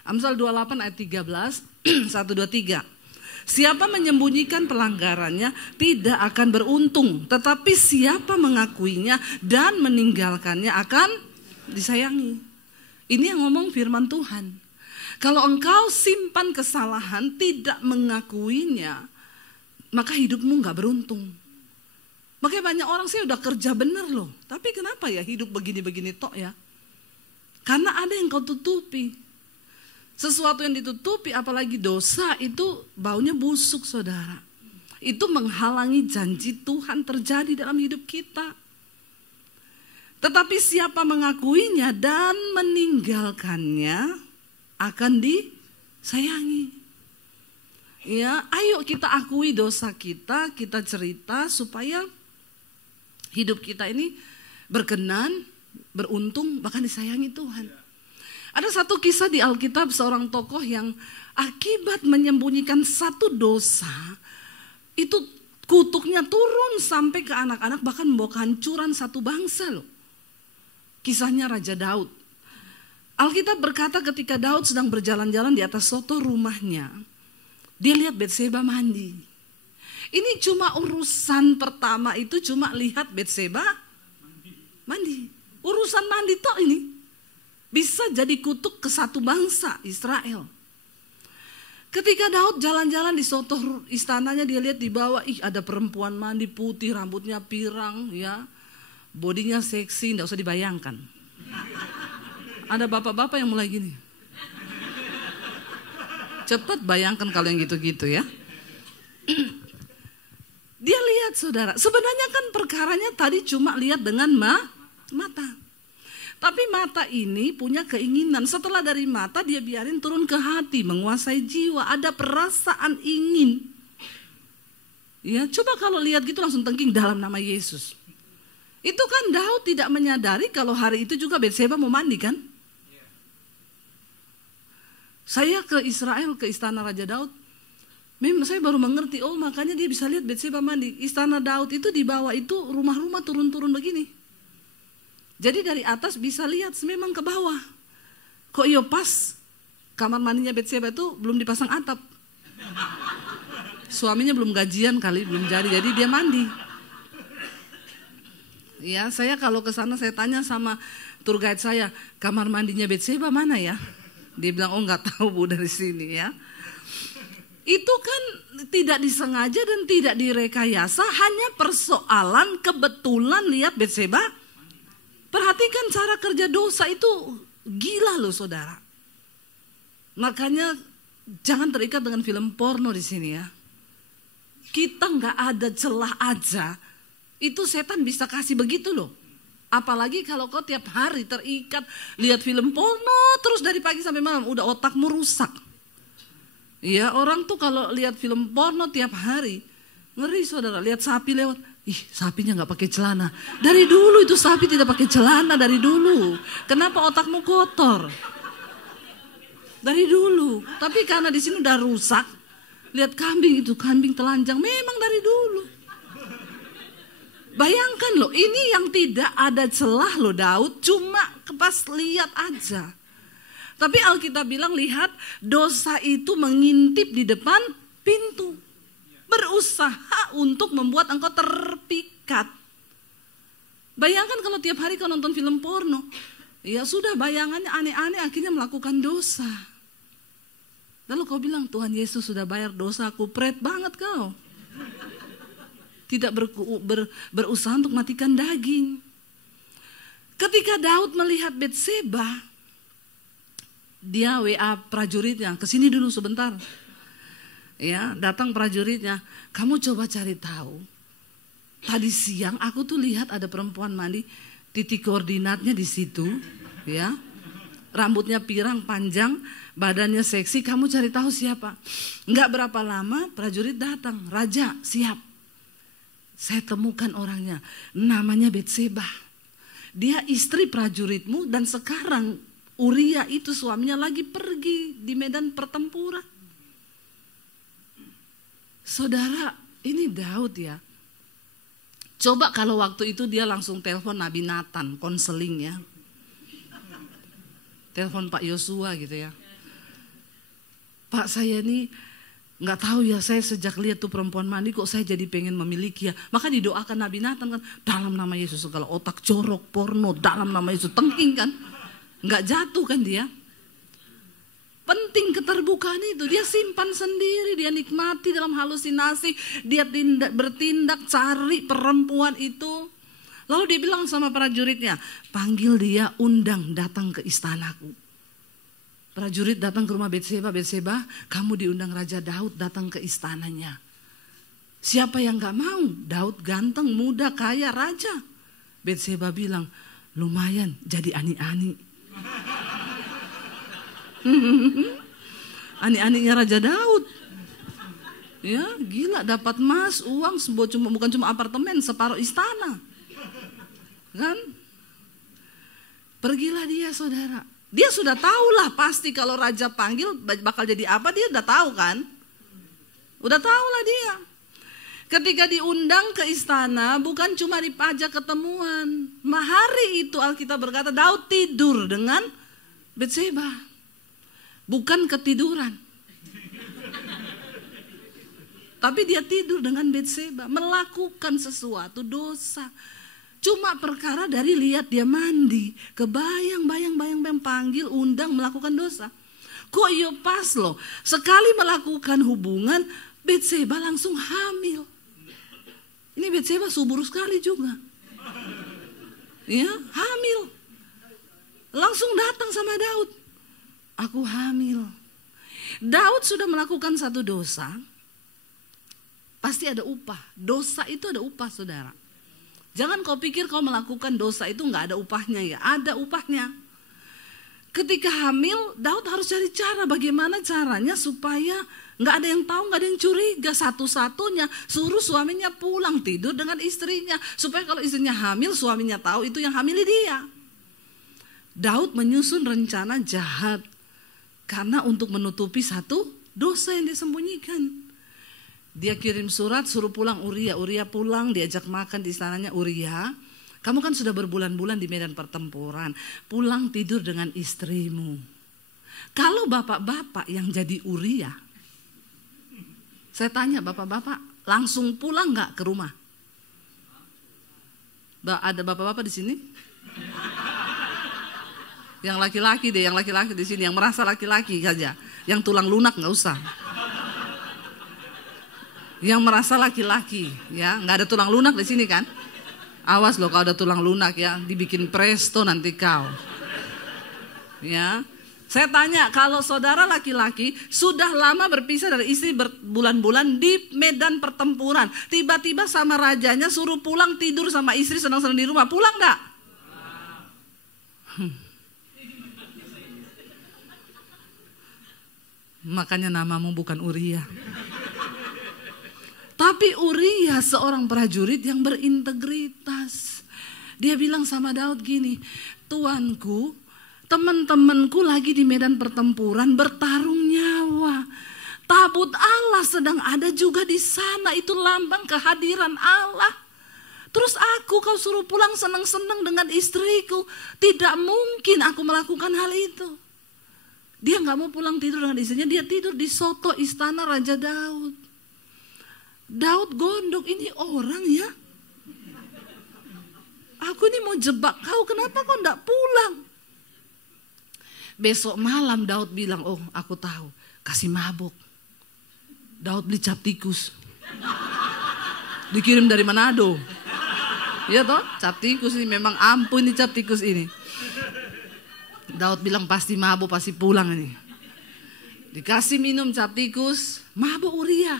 Amsal 28 ayat 13, 1, 2, 3. Siapa menyembunyikan pelanggarannya tidak akan beruntung, tetapi siapa mengakuinya dan meninggalkannya akan disayangi. Ini yang ngomong firman Tuhan. Kalau engkau simpan kesalahan, tidak mengakuinya, maka hidupmu gak beruntung. Makanya banyak orang sih udah kerja bener loh, tapi kenapa ya hidup begini-begini tok ya? Karena ada yang kau tutupi. Sesuatu yang ditutupi, apalagi dosa, itu baunya busuk, saudara. Itu menghalangi janji Tuhan terjadi dalam hidup kita. Tetapi siapa mengakuinya dan meninggalkannya akan disayangi. Ya, ayo kita akui dosa kita, kita cerita supaya hidup kita ini berkenan, beruntung, bahkan disayangi Tuhan. Ada satu kisah di Alkitab, seorang tokoh yang akibat menyembunyikan satu dosa, itu kutuknya turun sampai ke anak-anak, bahkan membawa kehancuran satu bangsa loh. Kisahnya Raja Daud. Alkitab berkata ketika Daud sedang berjalan-jalan di atas soto rumahnya, dia lihat Batseba mandi. Ini cuma urusan pertama itu cuma lihat Batseba mandi. Urusan mandi tok ini. Bisa jadi kutuk ke satu bangsa, Israel. Ketika Daud jalan-jalan di soto istananya, dia lihat di bawah, ada perempuan mandi putih, rambutnya pirang, ya, bodinya seksi, nggak usah dibayangkan. Ada bapak-bapak yang mulai gini. Cepat bayangkan kalau yang gitu-gitu ya. Dia lihat, saudara, sebenarnya kan perkaranya tadi cuma lihat dengan mata. Tapi mata ini punya keinginan. Setelah dari mata dia biarin turun ke hati, menguasai jiwa. Ada perasaan ingin. Ya, coba kalau lihat gitu langsung tengking dalam nama Yesus. Itu kan Daud tidak menyadari kalau hari itu juga Batseba mau mandi kan? Saya ke Israel, ke istana Raja Daud. Memang saya baru mengerti, oh makanya dia bisa lihat Batseba mandi. Istana Daud itu di bawah itu rumah-rumah turun-turun begini. Jadi dari atas bisa lihat memang ke bawah. Kok iya pas kamar mandinya Batseba itu belum dipasang atap. Suaminya belum gajian kali, belum jadi dia mandi. Ya, saya kalau ke sana saya tanya sama tour guide saya, kamar mandinya Batseba mana ya? Dia bilang, oh nggak tahu Bu dari sini ya. Itu kan tidak disengaja dan tidak direkayasa, hanya persoalan kebetulan lihat Batseba. Perhatikan cara kerja dosa itu gila loh, saudara. Makanya jangan terikat dengan film porno di sini ya. Kita nggak ada celah aja, itu setan bisa kasih begitu loh. Apalagi kalau kau tiap hari terikat lihat film porno terus dari pagi sampai malam, udah otakmu rusak. Ya, orang tuh kalau lihat film porno tiap hari, ngeri saudara. Lihat sapi lewat, ih sapinya nggak pakai celana. Dari dulu itu sapi tidak pakai celana dari dulu. Kenapa otakmu kotor? Dari dulu. Tapi karena di sini udah rusak. Lihat kambing itu, kambing telanjang, memang dari dulu. Bayangkan loh, ini yang tidak ada celah loh Daud, cuma pas lihat aja. Tapi Alkitab bilang, lihat dosa itu mengintip di depan pintu. Berusaha untuk membuat engkau terpikat. Bayangkan kalau tiap hari kau nonton film porno, ya sudah bayangannya aneh-aneh, akhirnya melakukan dosa. Lalu kau bilang, Tuhan Yesus sudah bayar dosaku, pret banget kau. Tidak berusaha untuk matikan daging. Ketika Daud melihat Betseba, dia WA prajuritnya, kesini dulu sebentar. Ya, datang prajuritnya, kamu coba cari tahu. Tadi siang aku tuh lihat ada perempuan mandi, titik koordinatnya di situ, ya. Rambutnya pirang panjang, badannya seksi, kamu cari tahu siapa. Enggak berapa lama prajurit datang, raja siap. Saya temukan orangnya, namanya Betseba. Dia istri prajuritmu dan sekarang Uria itu suaminya lagi pergi di medan pertempuran. Saudara, ini Daud ya. Coba kalau waktu itu dia langsung telepon Nabi Nathan, konseling ya. Telepon Pak Yosua gitu ya. Pak, saya ini nggak tahu ya, saya sejak lihat tuh perempuan mandi kok saya jadi pengen memiliki ya. Maka didoakan Nabi Nathan kan, dalam nama Yesus segala otak jorok porno, dalam nama Yesus tengking kan. Nggak jatuh kan dia. Penting keterbukaan itu, dia simpan sendiri, dia nikmati dalam halusinasi, dia bertindak cari perempuan itu. Lalu dia bilang sama prajuritnya, panggil dia, undang datang ke istanaku. Prajurit datang ke rumah Betseba, Betseba, kamu diundang Raja Daud datang ke istananya. Siapa yang gak mau? Daud ganteng, muda, kaya, raja. Betseba bilang, lumayan jadi ani-ani. Ani-aninya Raja Daud. Ya, gila, dapat emas, uang, bukan cuma apartemen, separuh istana. Kan? Pergilah dia saudara. Dia sudah tahu lah pasti kalau raja panggil bakal jadi apa, dia udah tahu kan. Udah tahu lah dia. Ketika diundang ke istana bukan cuma dipajak ketemuan. Hari itu Alkitab berkata Daud tidur dengan Betseba. Bukan ketiduran. Tapi dia tidur dengan Betseba, melakukan sesuatu dosa. Cuma perkara dari lihat dia mandi, kebayang panggil, undang, melakukan dosa. Kok iya pas loh, sekali melakukan hubungan, Betseba langsung hamil. Ini Betseba subur sekali juga. Ya, hamil. Langsung datang sama Daud. Aku hamil. Daud sudah melakukan satu dosa, pasti ada upah. Dosa itu ada upah saudara. Jangan kau pikir kau melakukan dosa itu gak ada upahnya ya, ada upahnya. Ketika hamil, Daud harus cari cara, bagaimana caranya supaya gak ada yang tahu, gak ada yang curiga. Satu-satunya suruh suaminya pulang tidur dengan istrinya, supaya kalau istrinya hamil, suaminya tahu itu yang hamili dia. Daud menyusun rencana jahat, karena untuk menutupi satu dosa yang disembunyikan. Dia kirim surat suruh pulang Uria. Uria pulang, diajak makan di istananya. Uria, kamu kan sudah berbulan-bulan di medan pertempuran, pulang tidur dengan istrimu. Kalau bapak-bapak yang jadi Uria, saya tanya bapak-bapak langsung pulang gak ke rumah? Ada bapak-bapak di sini? Yang laki-laki deh, yang laki-laki di sini, yang merasa laki-laki saja, yang tulang lunak nggak usah. Yang merasa laki-laki, ya, nggak ada tulang lunak di sini kan? Awas loh kalau ada tulang lunak ya, dibikin presto nanti kau. Ya, saya tanya kalau saudara laki-laki sudah lama berpisah dari istri berbulan-bulan di medan pertempuran, tiba-tiba sama rajanya suruh pulang tidur sama istri senang-senang di rumah, pulang nggak? Makanya namamu bukan Uria. Tapi Uria seorang prajurit yang berintegritas. Dia bilang sama Daud gini, Tuanku, teman-temanku lagi di medan pertempuran bertarung nyawa. Tabut Allah sedang ada juga di sana, itu lambang kehadiran Allah. Terus kau suruh pulang senang-senang dengan istriku. Tidak mungkin aku melakukan hal itu. Dia gak mau pulang tidur dengan istrinya, dia tidur di soto istana Raja Daud. Daud gondok, ini orang ya. Aku ini mau jebak kau, kenapa kau gak pulang? Besok malam Daud bilang, oh aku tahu, kasih mabuk. Daud beli cap tikus. Dikirim dari Manado. Iya toh, cap tikus ini memang ampun nih cap tikus ini. Daud bilang pasti mabuk, pasti pulang ini. Dikasih minum cap tikus, mabuk Uria.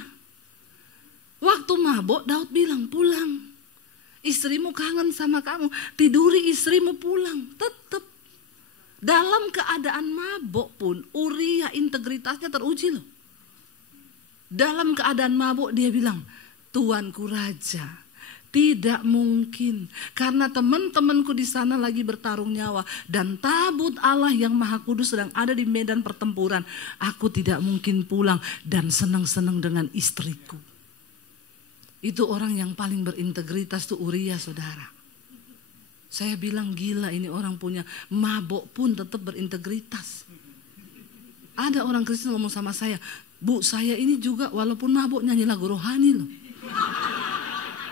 Waktu mabuk Daud bilang pulang. Istrimu kangen sama kamu, tiduri istrimu pulang. Tetap dalam keadaan mabuk pun Uria integritasnya teruji loh. Dalam keadaan mabuk dia bilang, Tuanku Raja, tidak mungkin karena teman-temanku di sana lagi bertarung nyawa dan tabut Allah yang Maha Kudus sedang ada di medan pertempuran. Aku tidak mungkin pulang dan senang-senang dengan istriku. Itu orang yang paling berintegritas tuh Uria, saudara. Saya bilang gila ini orang punya mabok pun tetap berintegritas. Ada orang Kristen ngomong sama saya, Bu, saya ini juga walaupun mabok nyanyi lagu rohani loh.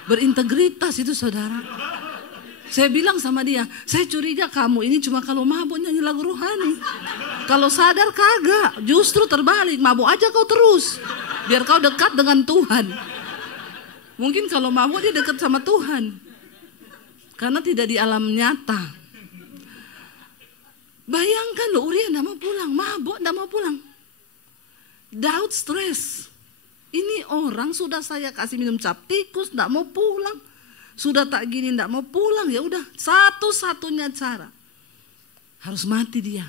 Berintegritas itu saudara. Saya bilang sama dia, saya curiga kamu ini cuma kalau mabok nyanyi lagu rohani. Kalau sadar kagak, justru terbalik, mabok aja kau terus. Biar kau dekat dengan Tuhan. Mungkin kalau mabuk dia dekat sama Tuhan. Karena tidak di alam nyata. Bayangkan loh, Uria gak mau pulang, mabuk gak mau pulang. Daud stres. Ini orang sudah saya kasih minum cap tikus, gak mau pulang. Sudah tak gini gak mau pulang, ya udah satu-satunya cara. Harus mati dia.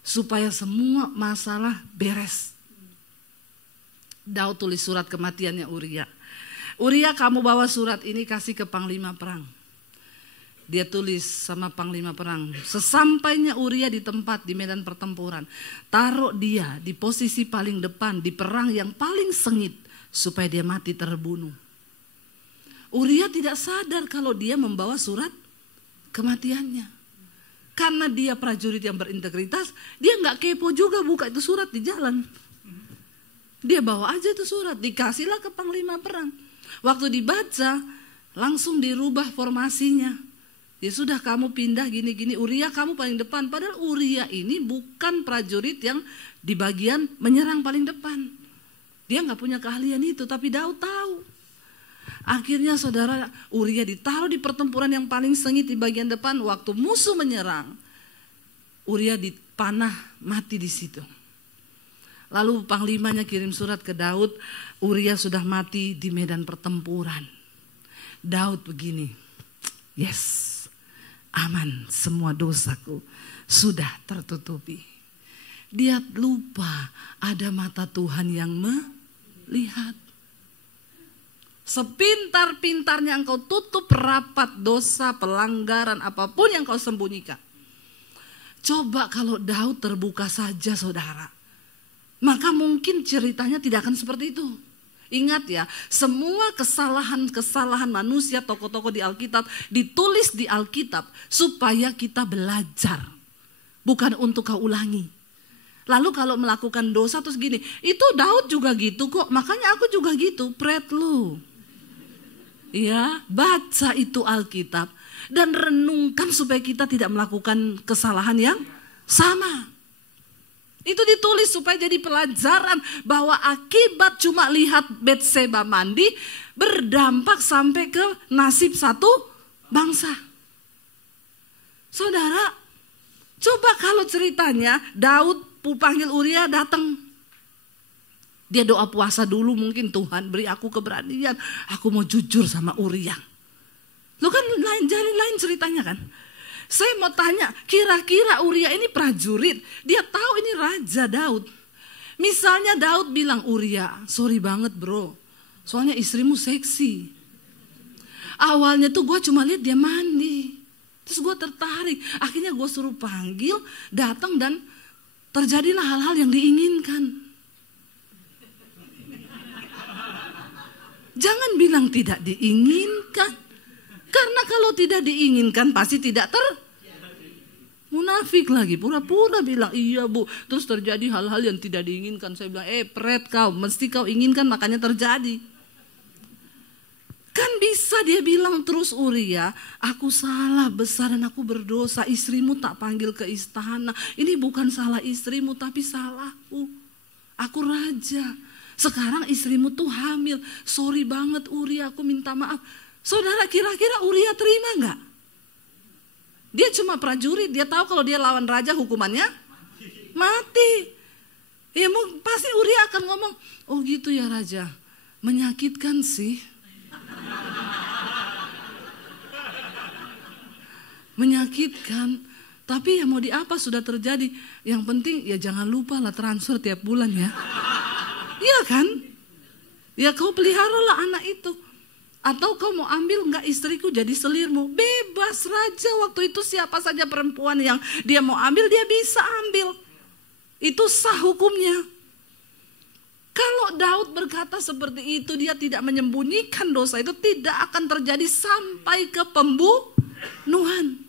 Supaya semua masalah beres. Daud tulis surat kematiannya Uria. Uria, kamu bawa surat ini kasih ke panglima perang. Dia tulis sama panglima perang. Sesampainya Uria di tempat di medan pertempuran, taruh dia di posisi paling depan di perang yang paling sengit supaya dia mati terbunuh. Uria tidak sadar kalau dia membawa surat kematiannya. Karena dia prajurit yang berintegritas, dia nggak kepo juga buka itu surat di jalan. Dia bawa aja itu surat, dikasihlah ke panglima perang. Waktu dibaca, langsung dirubah formasinya. Ya sudah kamu pindah gini-gini, Uria kamu paling depan. Padahal Uria ini bukan prajurit yang di bagian menyerang paling depan. Dia gak punya keahlian itu, tapi Daud tahu. Akhirnya saudara, Uria ditaruh di pertempuran yang paling sengit di bagian depan. Waktu musuh menyerang, Uria dipanah mati di situ. Lalu panglimanya kirim surat ke Daud, Uria sudah mati di medan pertempuran. Daud begini, yes, aman, semua dosaku sudah tertutupi. Dia lupa ada mata Tuhan yang melihat. Sepintar-pintarnya engkau tutup rapat dosa, pelanggaran, apapun yang kau sembunyikan. Coba kalau Daud terbuka saja saudara, maka mungkin ceritanya tidak akan seperti itu. Ingat ya, semua kesalahan-kesalahan manusia, tokoh-tokoh di Alkitab ditulis di Alkitab supaya kita belajar, bukan untuk kau ulangi. Lalu kalau melakukan dosa terus gini, itu Daud juga gitu kok, makanya aku juga gitu. Pret lu. Ya, baca itu Alkitab dan renungkan supaya kita tidak melakukan kesalahan yang sama. Itu ditulis supaya jadi pelajaran bahwa akibat cuma lihat Betseba mandi berdampak sampai ke nasib satu bangsa. Saudara, coba kalau ceritanya Daud panggil Uria datang. Dia doa puasa dulu, mungkin Tuhan beri aku keberanian, aku mau jujur sama Uria. Lu kan lain ceritanya kan. Saya mau tanya, kira-kira Uria ini prajurit, dia tahu ini Raja Daud. Misalnya Daud bilang, Uria, sorry banget bro, soalnya istrimu seksi. Awalnya tuh gue cuma lihat dia mandi, terus gue tertarik. Akhirnya gue suruh panggil, datang dan terjadilah hal-hal yang diinginkan. Jangan bilang tidak diinginkan. Karena kalau tidak diinginkan pasti tidak munafik lagi, pura-pura bilang iya bu, terus terjadi hal-hal yang tidak diinginkan. Saya bilang pret kau, mesti kau inginkan makanya terjadi. Kan bisa dia bilang terus Uria, aku salah besar dan aku berdosa, istrimu tak panggil ke istana. Ini bukan salah istrimu tapi salahku, aku raja. Sekarang istrimu tuh hamil, sorry banget Uria, aku minta maaf. Saudara, kira-kira Uria terima enggak? Dia cuma prajurit, dia tahu kalau dia lawan raja hukumannya mati. Ya pasti Uria akan ngomong, oh gitu ya raja, menyakitkan sih. Menyakitkan, tapi ya mau di apa sudah terjadi. Yang penting ya jangan lupa lah transfer tiap bulan ya. Iya kan? Ya kau peliharalah anak itu. Atau kau mau ambil enggak istriku jadi selirmu. Bebas raja, waktu itu siapa saja perempuan yang dia mau ambil dia bisa ambil. Itu sah hukumnya. Kalau Daud berkata seperti itu, dia tidak menyembunyikan dosa itu, tidak akan terjadi sampai ke pembunuhan.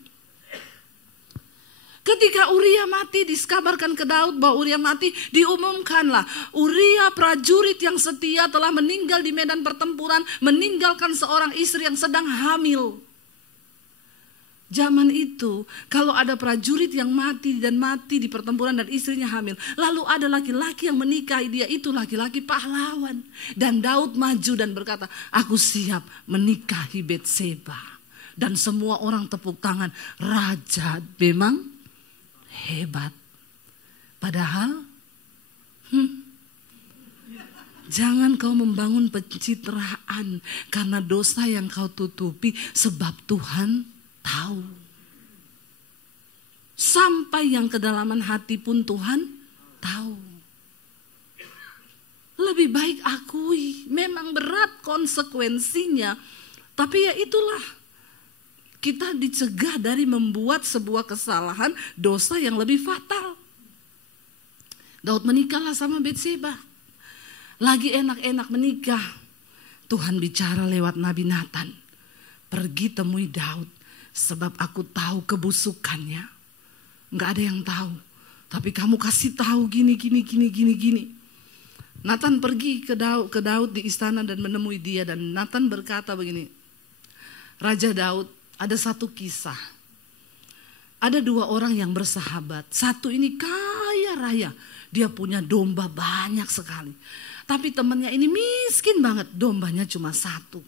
Ketika Uria mati, dikabarkan ke Daud bahwa Uria mati, diumumkanlah Uria prajurit yang setia telah meninggal di medan pertempuran, meninggalkan seorang istri yang sedang hamil. Zaman itu, kalau ada prajurit yang mati di pertempuran dan istrinya hamil, lalu ada laki-laki yang menikahi dia, itu laki-laki pahlawan. Dan Daud maju dan berkata, aku siap menikahi Betseba. Dan semua orang tepuk tangan, raja memang hebat. Padahal jangan kau membangun pencitraan karena dosa yang kau tutupi, sebab Tuhan tahu. Sampai yang kedalaman hati pun Tuhan tahu. Lebih baik akui, memang berat konsekuensinya, tapi ya itulah. Kita dicegah dari membuat sebuah kesalahan, dosa yang lebih fatal. Daud menikahlah sama Betseba. Lagi enak-enak menikah, Tuhan bicara lewat Nabi Nathan. Pergi temui Daud, sebab aku tahu kebusukannya. Enggak ada yang tahu, tapi kamu kasih tahu gini. Nathan pergi ke Daud di istana dan menemui dia. Dan Nathan berkata begini, Raja Daud, ada satu kisah. Ada dua orang yang bersahabat. Satu ini kaya raya. Dia punya domba banyak sekali. Tapi temannya ini miskin banget. Dombanya cuma satu.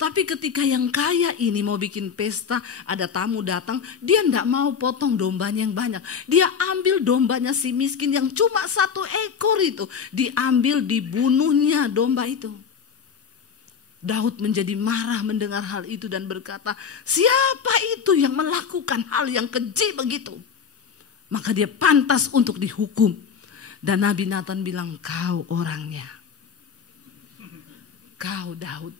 Tapi ketika yang kaya ini mau bikin pesta, ada tamu datang, dia enggak mau potong dombanya yang banyak. Dia ambil dombanya si miskin yang cuma satu ekor itu. Diambil, dibunuhnya domba itu. Daud menjadi marah mendengar hal itu dan berkata, siapa itu yang melakukan hal yang keji begitu? Maka dia pantas untuk dihukum. Dan Nabi Nathan bilang, kau orangnya. Kau Daud.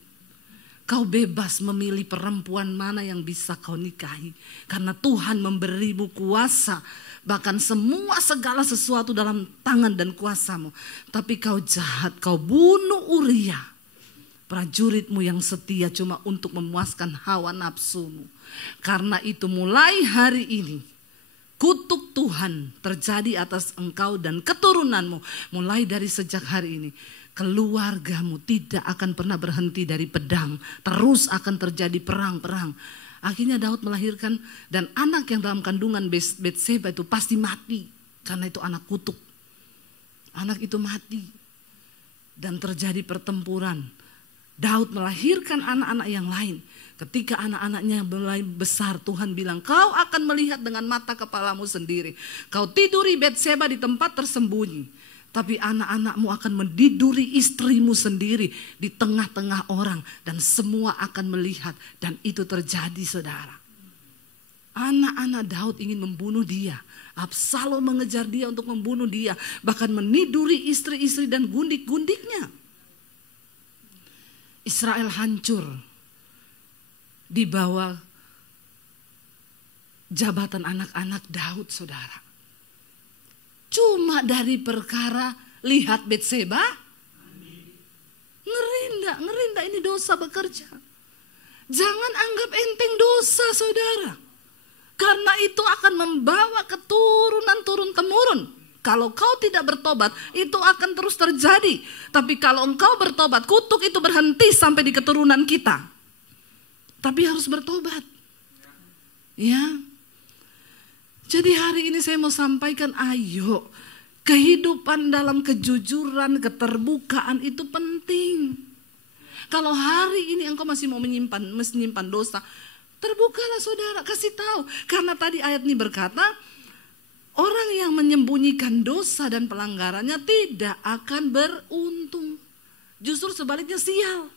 Kau bebas memilih perempuan mana yang bisa kau nikahi. Karena Tuhan memberimu kuasa. Bahkan semua segala sesuatu dalam tangan dan kuasamu. Tapi kau jahat, kau bunuh Uria. Prajuritmu yang setia cuma untuk memuaskan hawa nafsumu. Karena itu mulai hari ini kutuk Tuhan terjadi atas engkau dan keturunanmu. Mulai dari sejak hari ini keluargamu tidak akan pernah berhenti dari pedang. Terus akan terjadi perang-perang. Akhirnya Daud melahirkan dan anak yang dalam kandungan Betseba itu pasti mati. Karena itu anak kutuk. Anak itu mati. Dan terjadi pertempuran. Daud melahirkan anak-anak yang lain. Ketika anak-anaknya mulai besar, Tuhan bilang, kau akan melihat dengan mata kepalamu sendiri. Kau tiduri Betseba di tempat tersembunyi. Tapi anak-anakmu akan mendiduri istrimu sendiri di tengah-tengah orang. Dan semua akan melihat. Dan itu terjadi, saudara. Anak-anak Daud ingin membunuh dia. Absalom mengejar dia untuk membunuh dia. Bahkan meniduri istri-istri dan gundik-gundiknya. Israel hancur di bawah jabatan anak-anak Daud, saudara. Cuma dari perkara lihat Betseba. Ngeri enggak ini dosa bekerja. Jangan anggap enteng dosa, saudara. Karena itu akan membawa keturunan turun-temurun. Kalau kau tidak bertobat, itu akan terus terjadi. Tapi kalau engkau bertobat, kutuk itu berhenti sampai di keturunan kita. Tapi harus bertobat. Ya. Jadi hari ini saya mau sampaikan, ayo. Kehidupan dalam kejujuran, keterbukaan itu penting. Kalau hari ini engkau masih mau menyimpan dosa, terbukalah saudara, kasih tahu. Karena tadi ayat ini berkata, orang yang menyembunyikan dosa dan pelanggarannya tidak akan beruntung. Justru sebaliknya sial.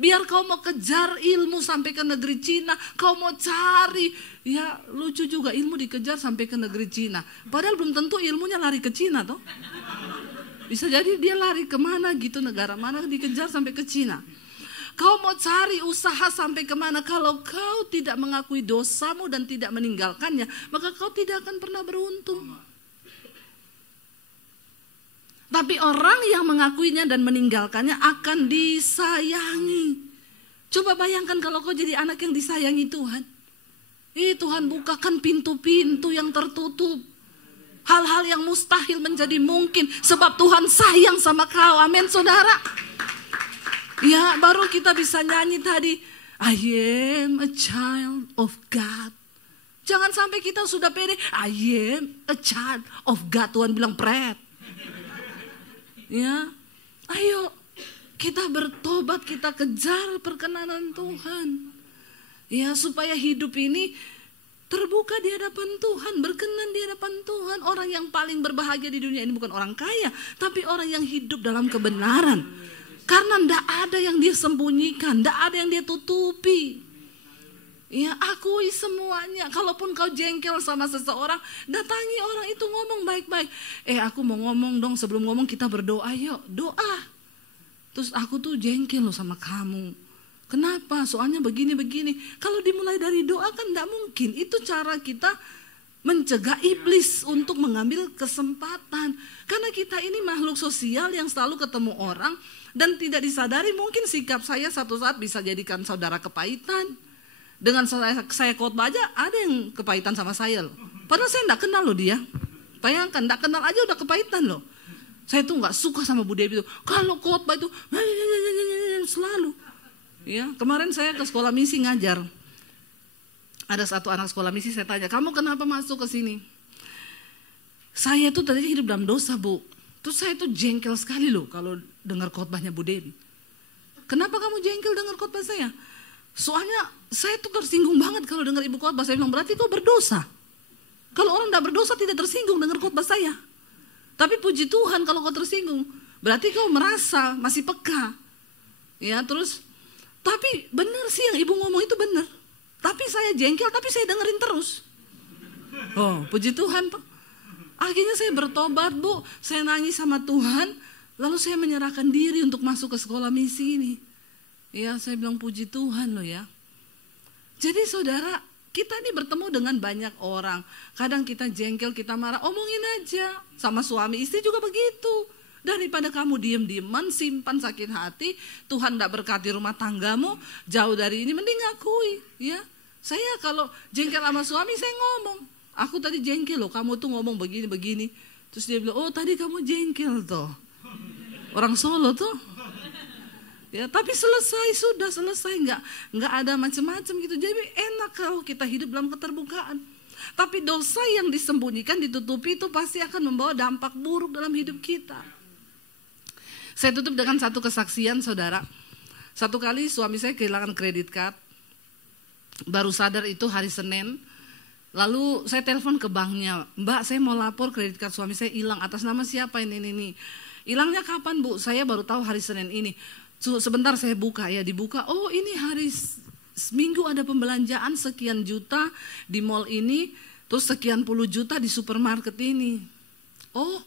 Biar kau mau kejar ilmu sampai ke negeri Cina, kau mau cari, ya lucu juga ilmu dikejar sampai ke negeri Cina. Padahal belum tentu ilmunya lari ke Cina toh. Bisa jadi dia lari kemana gitu, negara mana dikejar sampai ke Cina. Kau mau cari usaha sampai kemana, kalau kau tidak mengakui dosamu dan tidak meninggalkannya, maka kau tidak akan pernah beruntung. Tapi orang yang mengakuinya dan meninggalkannya akan disayangi. Coba bayangkan kalau kau jadi anak yang disayangi Tuhan. Tuhan bukakan pintu-pintu yang tertutup. Hal-hal yang mustahil menjadi mungkin sebab Tuhan sayang sama kau. Amin saudara. Ya, baru kita bisa nyanyi tadi, I am a child of God. Jangan sampai kita sudah pede, I am a child of God. Tuhan bilang pret. Ya, ayo kita bertobat, kita kejar perkenanan Tuhan. Ya, supaya hidup ini terbuka di hadapan Tuhan, berkenan di hadapan Tuhan. Orang yang paling berbahagia di dunia ini bukan orang kaya, tapi orang yang hidup dalam kebenaran. Karena tidak ada yang dia sembunyikan, tidak ada yang dia tutupi. Ya, akui semuanya. Kalaupun kau jengkel sama seseorang, datangi orang itu, ngomong baik-baik. Aku mau ngomong dong, sebelum ngomong kita berdoa, yuk doa. Terus aku tuh jengkel loh sama kamu. Kenapa? Soalnya begini-begini. Kalau dimulai dari doa kan tidak mungkin. Itu cara kita mencegah iblis untuk mengambil kesempatan. Karena kita ini makhluk sosial yang selalu ketemu orang. Dan tidak disadari mungkin sikap saya satu saat bisa jadikan saudara kepahitan. Dengan saya khotbah aja ada yang kepahitan sama saya loh. Padahal saya tidak kenal loh dia. Bayangkan, tidak kenal aja udah kepahitan loh. Saya tuh nggak suka sama Bu Devi itu. Kalau khotbah itu selalu. Ya, kemarin saya ke sekolah misi ngajar. Ada satu anak sekolah misi, saya tanya, kamu kenapa masuk ke sini? Saya tuh tadinya hidup dalam dosa, Bu. Terus saya tuh jengkel sekali loh kalau dengar khotbahnya Bu Devi. Kenapa kamu jengkel dengar khotbah saya? Soalnya saya tuh tersinggung banget kalau dengar ibu khotbah. Saya bilang, berarti kau berdosa. Kalau orang tidak berdosa tidak tersinggung dengar khotbah saya. Tapi puji Tuhan kalau kau tersinggung, berarti kau merasa masih peka. Ya, terus tapi benar sih yang ibu ngomong itu benar. Tapi saya jengkel, tapi saya dengerin terus. Oh, puji Tuhan Pak. Akhirnya saya bertobat, Bu. Saya nangis sama Tuhan, lalu saya menyerahkan diri untuk masuk ke sekolah misi ini. Ya, saya bilang puji Tuhan loh ya. Jadi saudara, kita ini bertemu dengan banyak orang. Kadang kita jengkel, kita marah, omongin aja. Sama suami istri juga begitu. Daripada kamu diem-dieman, simpan sakit hati, Tuhan tidak berkati rumah tanggamu, jauh dari ini, mending ngakui. Ya, saya kalau jengkel sama suami, saya ngomong, aku tadi jengkel loh, kamu tuh ngomong begini-begini. Terus dia bilang, oh tadi kamu jengkel toh. Orang Solo tuh. Ya, tapi sudah selesai, nggak ada macam-macam gitu. Jadi enak kalau kita hidup dalam keterbukaan. Tapi dosa yang disembunyikan, ditutupi itu pasti akan membawa dampak buruk dalam hidup kita. Saya tutup dengan satu kesaksian saudara. Satu kali suami saya kehilangan kredit card. Baru sadar itu hari Senin. Lalu saya telepon ke banknya, Mbak saya mau lapor kredit card suami saya hilang, atas nama siapa ini. Hilangnya kapan Bu? Saya baru tahu hari Senin ini. Sebentar saya buka ya, dibuka, oh ini hari seminggu ada pembelanjaan sekian juta di mall ini, terus sekian puluh juta di supermarket ini. Oh,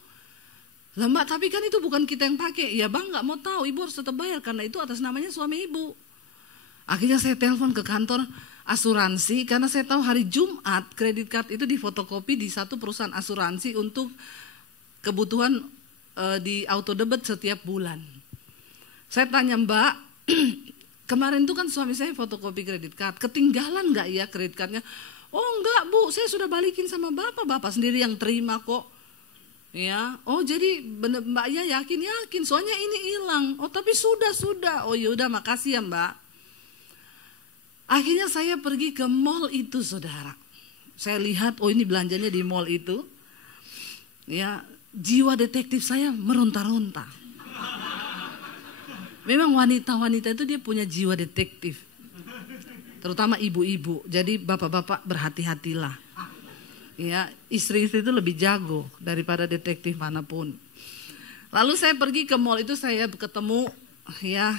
lah Mbak, tapi kan itu bukan kita yang pakai. Ya Bang, nggak mau tahu, ibu harus tetap bayar karena itu atas namanya suami ibu. Akhirnya saya telepon ke kantor asuransi karena saya tahu hari Jumat kredit card itu difotokopi di satu perusahaan asuransi untuk kebutuhan di auto debit setiap bulan. Saya tanya, Mbak, kemarin itu kan suami saya fotokopi kredit card, ketinggalan nggak ya kredit cardnya? Oh enggak Bu, saya sudah balikin sama bapak sendiri yang terima kok. Ya, oh jadi bener, Mbak ya yakin, soalnya ini hilang. Oh tapi sudah. Oh yaudah, makasih ya Mbak. Akhirnya saya pergi ke mall itu, saudara. Saya lihat, oh ini belanjanya di mall itu. Ya, jiwa detektif saya meronta-ronta. Memang wanita-wanita itu dia punya jiwa detektif. Terutama ibu-ibu. Jadi bapak-bapak berhati-hatilah. Ya, istri-istri itu lebih jago daripada detektif manapun. Lalu saya pergi ke mall itu, saya ketemu ya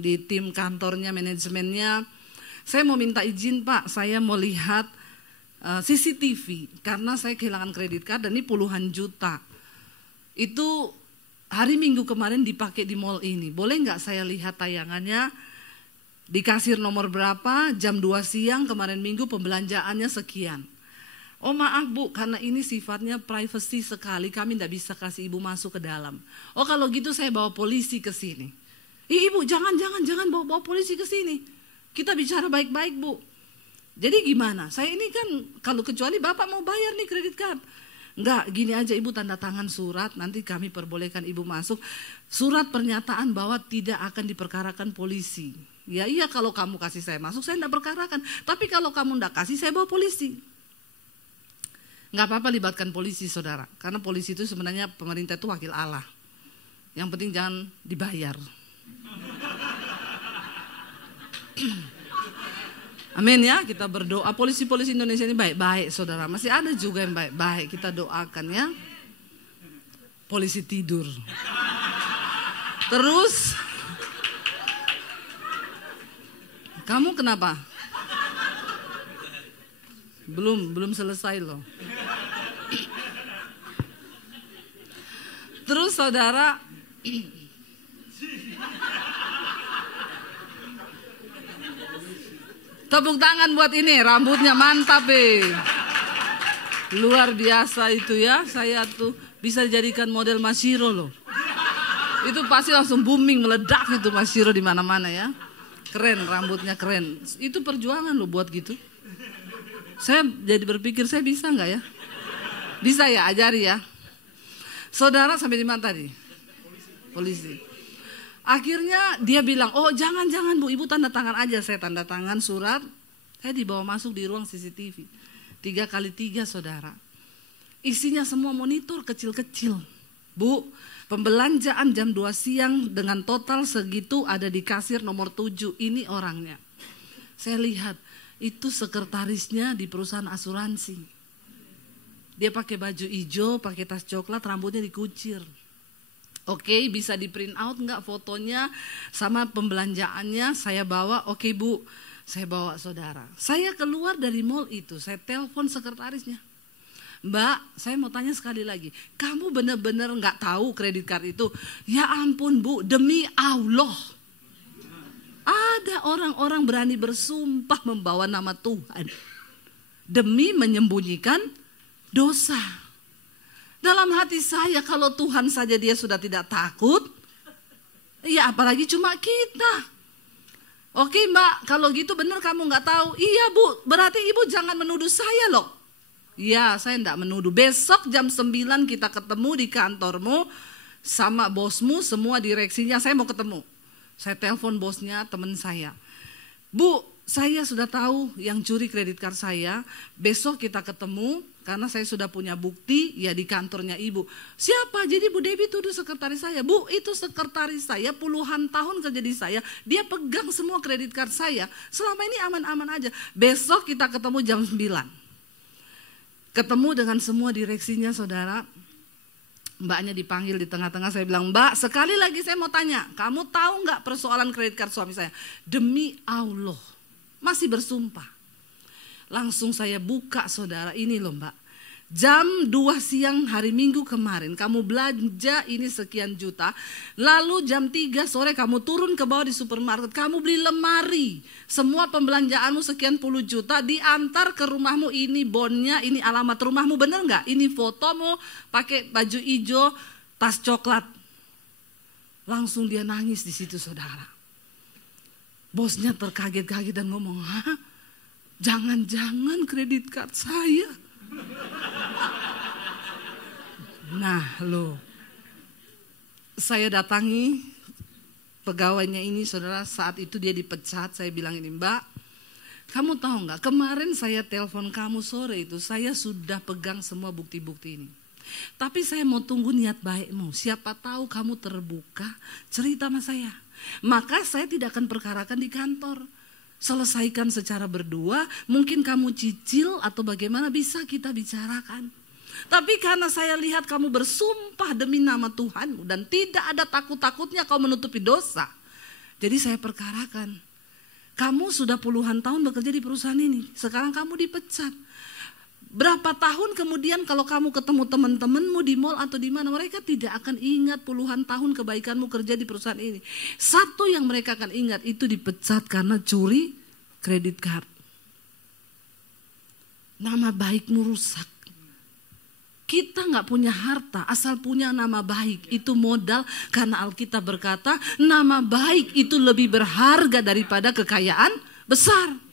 di tim kantornya, manajemennya. Saya mau minta izin Pak, saya mau lihat CCTV karena saya kehilangan kredit card dan ini puluhan juta. Itu hari Minggu kemarin dipakai di mall ini. Boleh nggak saya lihat tayangannya? Di kasir nomor berapa, jam 2 siang kemarin Minggu pembelanjaannya sekian. Oh maaf Bu, karena ini sifatnya privacy sekali, kami tidak bisa kasih ibu masuk ke dalam. Oh kalau gitu saya bawa polisi ke sini. Ibu jangan bawa polisi ke sini. Kita bicara baik-baik Bu. Jadi gimana? Saya ini kan kalau kecuali Bapak mau bayar nih kredit card. Enggak, gini aja Ibu tanda tangan surat, nanti kami perbolehkan Ibu masuk. Surat pernyataan bahwa tidak akan diperkarakan polisi. Ya iya, kalau kamu kasih saya masuk, saya tidak perkarakan. Tapi kalau kamu tidak kasih, saya bawa polisi. Enggak apa-apa libatkan polisi saudara. Karena polisi itu sebenarnya pemerintah itu wakil Allah. Yang penting jangan dibayar. Amin ya, kita berdoa. Polisi-polisi Indonesia ini baik-baik saudara. Masih ada juga yang baik-baik, kita doakan ya. Polisi tidur. Terus, kamu kenapa? Belum selesai loh. Terus saudara, tepuk tangan buat ini, rambutnya mantap luar biasa itu ya. Saya tuh bisa dijadikan model Mas Shiro loh. Itu pasti langsung booming, meledak itu Mas Shiro di mana-mana ya. Keren, rambutnya keren. Itu perjuangan loh buat gitu. Saya jadi berpikir saya bisa nggak ya? Bisa ya, ajari ya. Saudara sampai di mana tadi? Polisi. Akhirnya dia bilang, oh jangan Bu, Ibu tanda tangan aja. Saya tanda tangan surat, saya dibawa masuk di ruang CCTV. 3x3 saudara. Isinya semua monitor kecil-kecil. Bu, pembelanjaan jam 2 siang dengan total segitu ada di kasir nomor 7. Ini orangnya. Saya lihat, itu sekretarisnya di perusahaan asuransi. Dia pakai baju hijau, pakai tas coklat, rambutnya dikucir. Oke, bisa di print out enggak fotonya sama pembelanjaannya, saya bawa. Oke Bu, saya bawa saudara. Saya keluar dari mall itu, saya telepon sekretarisnya. Mbak, saya mau tanya sekali lagi, kamu benar-benar enggak tahu kredit card itu? Ya ampun Bu, demi Allah. Ada orang-orang berani bersumpah membawa nama Tuhan demi menyembunyikan dosa. Dalam hati saya, kalau Tuhan saja dia sudah tidak takut, ya apalagi cuma kita. Oke Mbak, kalau gitu benar kamu nggak tahu. Iya Bu, berarti Ibu jangan menuduh saya loh. Ya, saya enggak menuduh. Besok jam 9 kita ketemu di kantormu sama bosmu, semua direksinya, saya mau ketemu. Saya telepon bosnya, teman saya. Bu, saya sudah tahu yang curi kredit card saya. Besok kita ketemu karena saya sudah punya bukti ya di kantornya Ibu. Siapa? Jadi Bu Debbie tuduh sekretaris saya. Bu, itu sekretaris saya puluhan tahun kerja di saya. Dia pegang semua kredit card saya. Selama ini aman-aman aja. Besok kita ketemu jam 9. Ketemu dengan semua direksinya saudara. Mbaknya dipanggil di tengah-tengah, saya bilang, Mbak sekali lagi saya mau tanya, kamu tahu nggak persoalan kredit card suami saya? Demi Allah, masih bersumpah. Langsung saya buka saudara, ini loh Mbak. Jam 2 siang hari Minggu kemarin kamu belanja ini sekian juta. Lalu jam 3 sore kamu turun ke bawah di supermarket. Kamu beli lemari. Semua pembelanjaanmu sekian puluh juta diantar ke rumahmu. Ini bonnya, ini alamat rumahmu, bener gak? Ini fotomu pakai baju hijau, tas coklat. Langsung dia nangis di situ saudara. Bosnya terkaget-kaget dan ngomong, hah? Jangan-jangan kredit card saya. Nah loh, saya datangi pegawainya ini saudara, saat itu dia dipecat. Saya bilang ini, Mbak, kamu tahu nggak, kemarin saya telepon kamu sore itu, saya sudah pegang semua bukti-bukti ini. Tapi saya mau tunggu niat baikmu, siapa tahu kamu terbuka cerita sama saya. Maka saya tidak akan perkarakan di kantor. Selesaikan secara berdua, mungkin kamu cicil atau bagaimana bisa kita bicarakan. Tapi karena saya lihat kamu bersumpah demi nama Tuhanmu dan tidak ada takut-takutnya kau menutupi dosa, jadi saya perkarakan. Kamu sudah puluhan tahun bekerja di perusahaan ini, sekarang kamu dipecat. Berapa tahun kemudian kalau kamu ketemu teman-temanmu di mall atau di mana, mereka tidak akan ingat puluhan tahun kebaikanmu kerja di perusahaan ini. Satu yang mereka akan ingat itu dipecat karena curi kredit card. Nama baikmu rusak. Kita gak punya harta, asal punya nama baik. Itu modal, karena Alkitab berkata nama baik itu lebih berharga daripada kekayaan besar.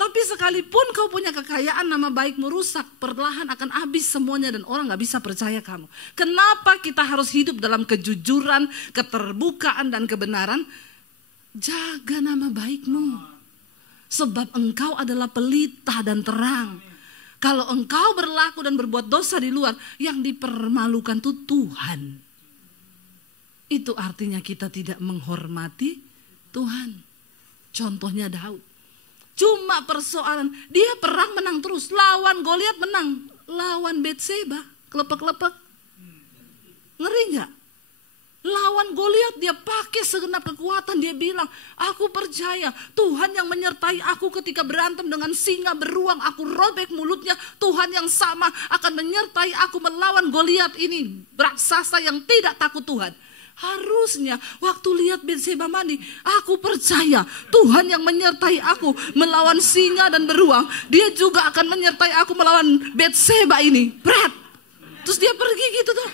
Tapi sekalipun kau punya kekayaan, nama baikmu rusak, perlahan akan habis semuanya dan orang gak bisa percaya kamu. Kenapa kita harus hidup dalam kejujuran, keterbukaan dan kebenaran? Jaga nama baikmu. Sebab engkau adalah pelita dan terang. Kalau engkau berlaku dan berbuat dosa di luar, yang dipermalukan itu Tuhan. Itu artinya kita tidak menghormati Tuhan. Contohnya Daud. Cuma persoalan, dia perang menang terus. Lawan Goliat menang. Lawan Betseba, kelepek-kelepek. Ngeri gak? Lawan Goliat dia pakai segenap kekuatan. Dia bilang, aku percaya Tuhan yang menyertai aku ketika berantem dengan singa beruang. Aku robek mulutnya. Tuhan yang sama akan menyertai aku melawan Goliat ini. Raksasa yang tidak takut Tuhan. Harusnya waktu lihat Betseba mandi, aku percaya Tuhan yang menyertai aku melawan singa dan beruang, dia juga akan menyertai aku melawan Betseba ini. Berat. Terus dia pergi gitu tuh.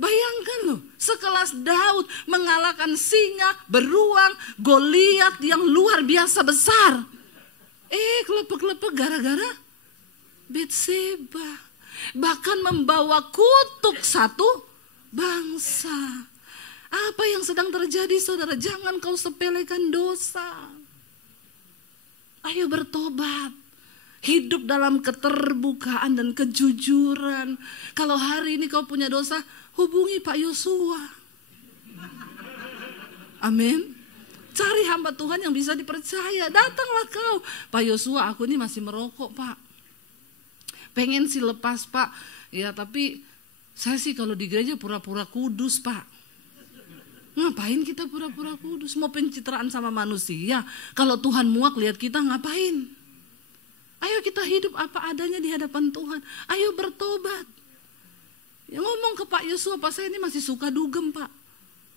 Bayangkan loh, sekelas Daud mengalahkan singa, beruang, Goliat yang luar biasa besar. Kelepek-kelepek gara-gara Betseba. Bahkan membawa kutuk satu bangsa. Apa yang sedang terjadi saudara? Jangan kau sepelekan dosa. Ayo bertobat. Hidup dalam keterbukaan dan kejujuran. Kalau hari ini kau punya dosa, hubungi Pak Yosua. Amin. Cari hamba Tuhan yang bisa dipercaya. Datanglah kau. Pak Yosua, aku ini masih merokok Pak. Pengen sih lepas Pak. Ya tapi saya sih kalau di gereja pura-pura kudus Pak. Ngapain kita pura-pura kudus? Mau pencitraan sama manusia. Kalau Tuhan muak lihat kita ngapain? Ayo kita hidup apa adanya di hadapan Tuhan. Ayo bertobat. Ya ngomong ke Pak Yosua, Pak saya ini masih suka dugem Pak.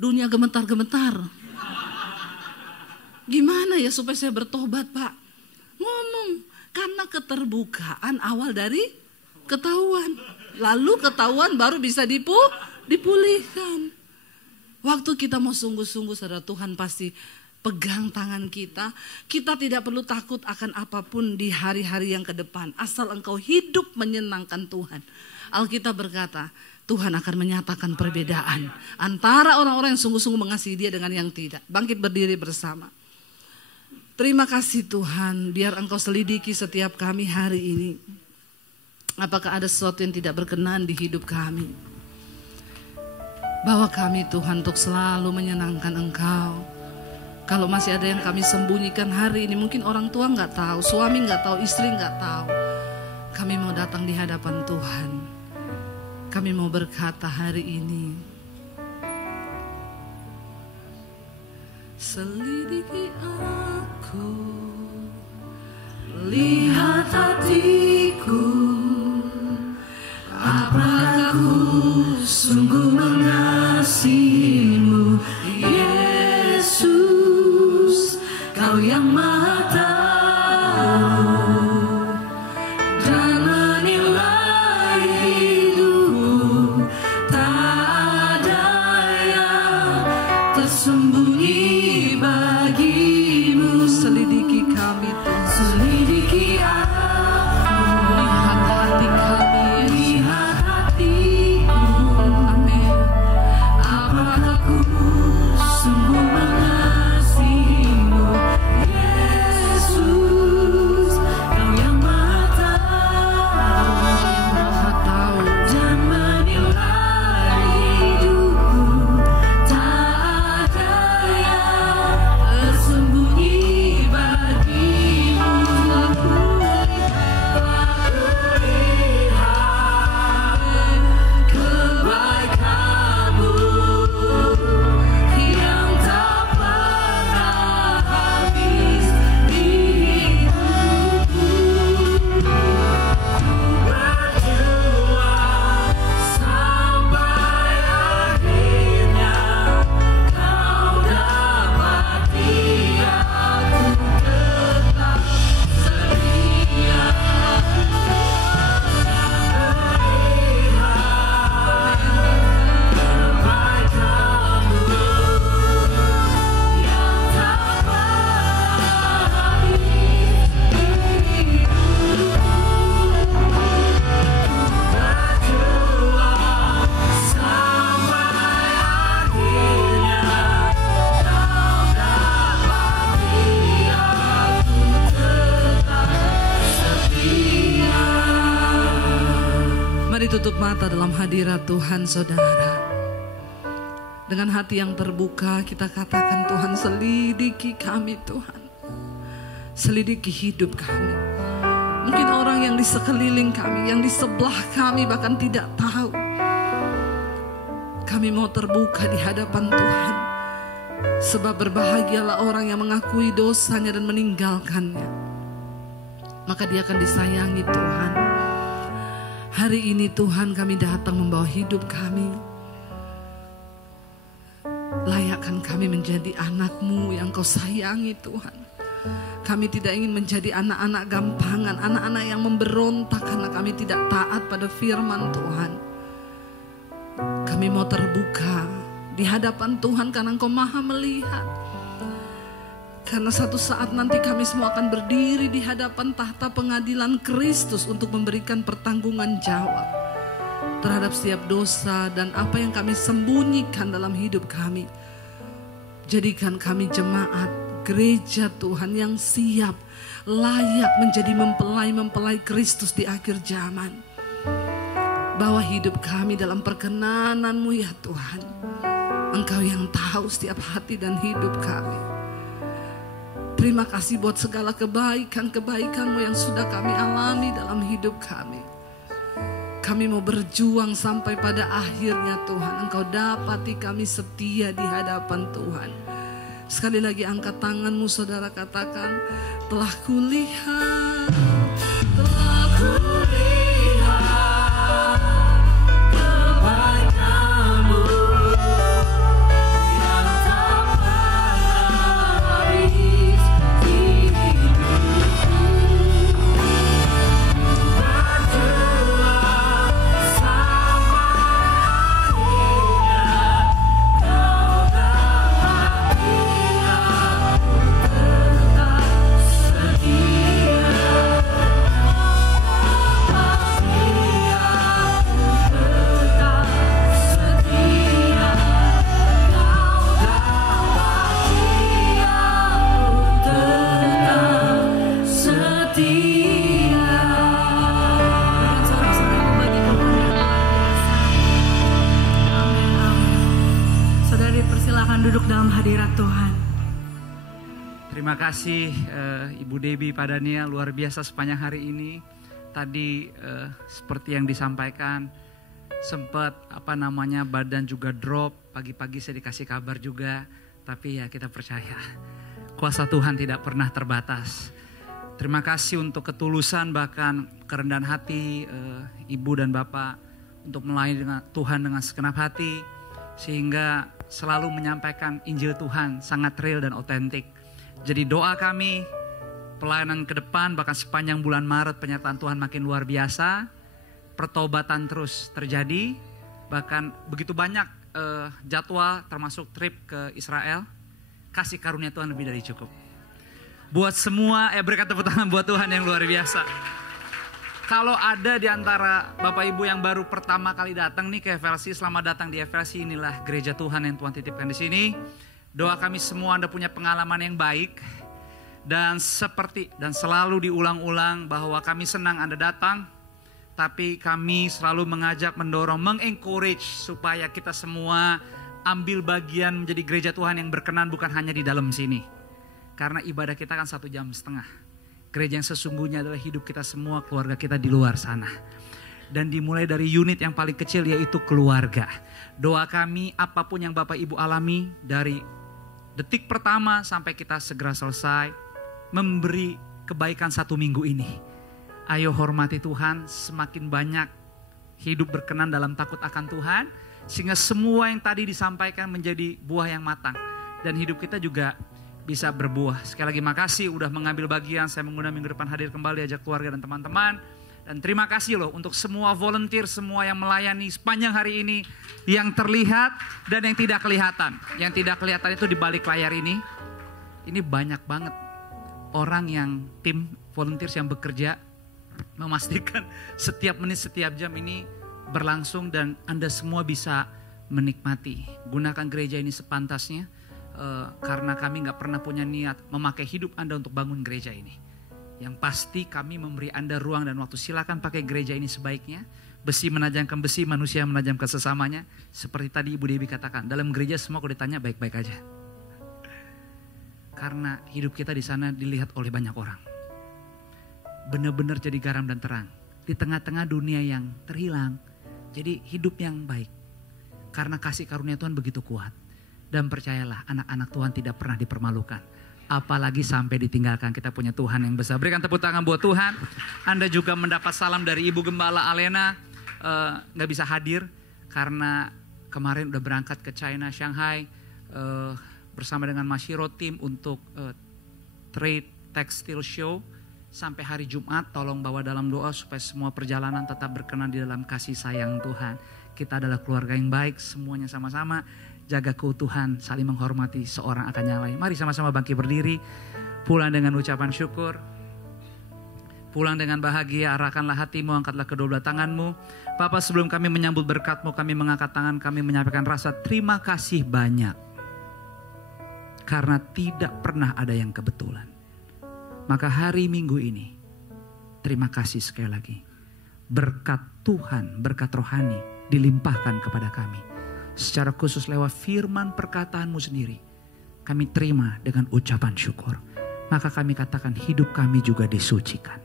Dunia gemetar-gemetar. Gimana ya supaya saya bertobat Pak? Ngomong. Karena keterbukaan awal dari ketahuan. Lalu ketahuan baru bisa dipulihkan. Waktu kita mau sungguh-sungguh saudara, Tuhan pasti pegang tangan kita. Kita tidak perlu takut akan apapun di hari-hari yang ke depan. Asal engkau hidup menyenangkan Tuhan. Alkitab berkata, Tuhan akan menyatakan perbedaan antara orang-orang yang sungguh-sungguh mengasihi Dia dengan yang tidak. Bangkit berdiri bersama. Terima kasih Tuhan, biar engkau selidiki setiap kami hari ini. Apakah ada sesuatu yang tidak berkenan di hidup kami? Bawa kami Tuhan untuk selalu menyenangkan Engkau. Kalau masih ada yang kami sembunyikan hari ini, mungkin orang tua gak tahu, suami gak tahu, istri gak tahu. Kami mau datang di hadapan Tuhan. Kami mau berkata hari ini, selidiki aku aku, lihat hatiku, apakah ku sungguh mengasihimu, Yesus, Kau yang Maha Tahu dan menilai hidupku, tak ada yang tersembunyi bagimu. Selidiki kami Tuhan, selidiki aku, lihat hati kami, lihat hatiku, amin. Apakah ku sungguh mengasihimu, Yesus, Kau yang Maha Tahu dan menilai hidupku, tak ada yang tersembunyi bagimu. Aku lihat kebaikan-Mu yang tak pernah habis di hidupku. Ku berjuang sampai akhirnya Kau dapati aku tetap setia. Mari tutup mata dalam hadirat Tuhan, saudara. Dengan hati yang terbuka kita katakan, Tuhan, selidiki kami Tuhan. Selidiki hidup kami. Mungkin orang yang di sekeliling kami, yang di sebelah kami bahkan tidak tahu. Kami mau terbuka di hadapan Tuhan. Sebab berbahagialah orang yang mengakui dosanya dan meninggalkannya. Maka dia akan disayangi Tuhan. Hari ini Tuhan, kami datang membawa hidup kami. Layakkan kami menjadi anak-Mu yang Kau sayangi Tuhan. Kami tidak ingin menjadi anak-anak gampangan, anak-anak yang memberontak karena kami tidak taat pada firman Tuhan. Kami mau terbuka di hadapan Tuhan karena Engkau Maha melihat. Karena satu saat nanti kami semua akan berdiri di hadapan tahta pengadilan Kristus untuk memberikan pertanggungan jawab terhadap setiap dosa dan apa yang kami sembunyikan dalam hidup kami. Jadikan kami jemaat gereja Tuhan yang siap, layak menjadi mempelai-mempelai Kristus di akhir zaman. Bawa hidup kami dalam perkenanan-Mu ya Tuhan. Engkau yang tahu setiap hati dan hidup kami. Terima kasih buat segala kebaikan-kebaikan-Mu yang sudah kami alami dalam hidup kami. Kami mau berjuang sampai pada akhirnya Tuhan. Engkau dapati kami setia di hadapan Tuhan. Sekali lagi angkat tangan-Mu saudara, katakan, telah kulihat, telah kulihat kebaikan-Mu yang tak pernah habis di hidupku. Berjuang sampai akhirnya Kau dapati aku tetap setia. Saudari persilakan duduk dalam hadirat Tuhan. Terima kasih Ibu Debbie Padania, luar biasa sepanjang hari ini. Tadi seperti yang disampaikan, sempat badan juga drop, pagi-pagi saya dikasih kabar juga. Tapi ya kita percaya Kuasa Tuhan tidak pernah terbatas. Terima kasih untuk ketulusan bahkan kerendahan hati Ibu dan Bapak untuk melayani dengan Tuhan dengan segenap hati, sehingga selalu menyampaikan Injil Tuhan sangat real dan otentik. Jadi doa kami pelayanan ke depan bahkan sepanjang bulan Maret penyertaan Tuhan makin luar biasa, pertobatan terus terjadi, bahkan begitu banyak jadwal termasuk trip ke Israel. Kasih karunia Tuhan lebih dari cukup. Buat semua, berikan tepuk tangan buat Tuhan yang luar biasa. Kalau ada di antara Bapak Ibu yang baru pertama kali datang nih ke FLC, selamat datang di FLC. Inilah gereja Tuhan yang Tuhan titipkan di sini. Doa kami semua Anda punya pengalaman yang baik. Dan selalu diulang-ulang bahwa kami senang Anda datang. Tapi kami selalu mengajak, mendorong, mengencourage supaya kita semua ambil bagian menjadi gereja Tuhan yang berkenan bukan hanya di dalam sini. Karena ibadah kita kan 1,5 jam. Gereja yang sesungguhnya adalah hidup kita semua, keluarga kita di luar sana. Dan dimulai dari unit yang paling kecil yaitu keluarga. Doa kami apapun yang Bapak Ibu alami dari detik pertama sampai kita segera selesai. Memberi kebaikan 1 minggu ini. Ayo hormati Tuhan, semakin banyak hidup berkenan dalam takut akan Tuhan. Sehingga semua yang tadi disampaikan menjadi buah yang matang. Dan hidup kita juga bisa berbuah. Sekali lagi makasih udah mengambil bagian. Saya mengundang minggu depan hadir kembali, ajak keluarga dan teman-teman. Dan terima kasih loh untuk semua volunteer, semua yang melayani sepanjang hari ini. Yang terlihat dan yang tidak kelihatan. Yang tidak kelihatan itu di balik layar ini. Ini banyak banget orang yang tim volunteer yang bekerja. Memastikan setiap menit, setiap jam ini berlangsung dan Anda semua bisa menikmati. Gunakan gereja ini sepantasnya karena kami gak pernah punya niat memakai hidup Anda untuk bangun gereja ini. Yang pasti kami memberi Anda ruang dan waktu. Silakan pakai gereja ini sebaiknya. Besi menajamkan besi, manusia menajamkan sesamanya. Seperti tadi Ibu Debbie katakan, dalam gereja semua kalau ditanya baik-baik aja. Karena hidup kita di sana dilihat oleh banyak orang. Benar-benar jadi garam dan terang di tengah-tengah dunia yang terhilang. Jadi hidup yang baik. Karena kasih karunia Tuhan begitu kuat. Dan percayalah anak-anak Tuhan tidak pernah dipermalukan. Apalagi sampai ditinggalkan. Kita punya Tuhan yang besar. Berikan tepuk tangan buat Tuhan. Anda juga mendapat salam dari Ibu Gembala Alena. Gak bisa hadir karena kemarin udah berangkat ke China, Shanghai. Bersama dengan Mashiro Team untuk Trade Textile Show. Sampai hari Jumat tolong bawa dalam doa supaya semua perjalanan tetap berkenan di dalam kasih sayang Tuhan. Kita adalah keluarga yang baik, semuanya sama-sama jaga keutuhan, saling menghormati seorang akan yang lain. Mari sama-sama bangkit berdiri, pulang dengan ucapan syukur. Pulang dengan bahagia, arahkanlah hatimu, angkatlah kedua belah tanganmu. Bapa, sebelum kami menyambut berkat-Mu, kami mengangkat tangan, kami menyampaikan rasa terima kasih banyak. Karena tidak pernah ada yang kebetulan. Maka hari Minggu ini, terima kasih sekali lagi. Berkat Tuhan, berkat rohani dilimpahkan kepada kami. Secara khusus lewat firman perkataan-Mu sendiri. Kami terima dengan ucapan syukur. Maka kami katakan hidup kami juga disucikan.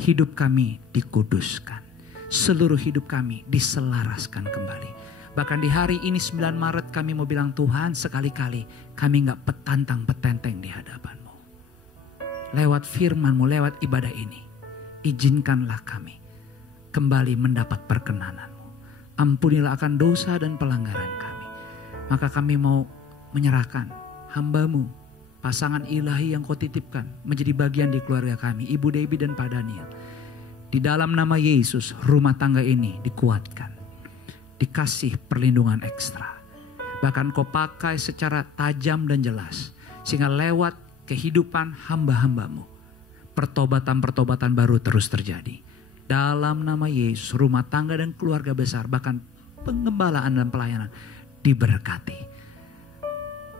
Hidup kami dikuduskan. Seluruh hidup kami diselaraskan kembali. Bahkan di hari ini 9 Maret kami mau bilang Tuhan sekali-kali kami gak petantang-petenteng di hadapan-Mu. Lewat firman-Mu, lewat ibadah ini, izinkanlah kami kembali mendapat perkenanan-Mu. Ampunilah akan dosa dan pelanggaran kami. Maka kami mau menyerahkan hamba-Mu, pasangan ilahi yang Kau titipkan menjadi bagian di keluarga kami, Ibu Debbie dan Pak Daniel. Di dalam nama Yesus, rumah tangga ini dikuatkan, dikasih perlindungan ekstra. Bahkan Kau pakai secara tajam dan jelas, sehingga lewat kehidupan hamba-hamba-Mu, pertobatan-pertobatan baru terus terjadi. Dalam nama Yesus, rumah tangga dan keluarga besar, bahkan pengembalaan dan pelayanan diberkati.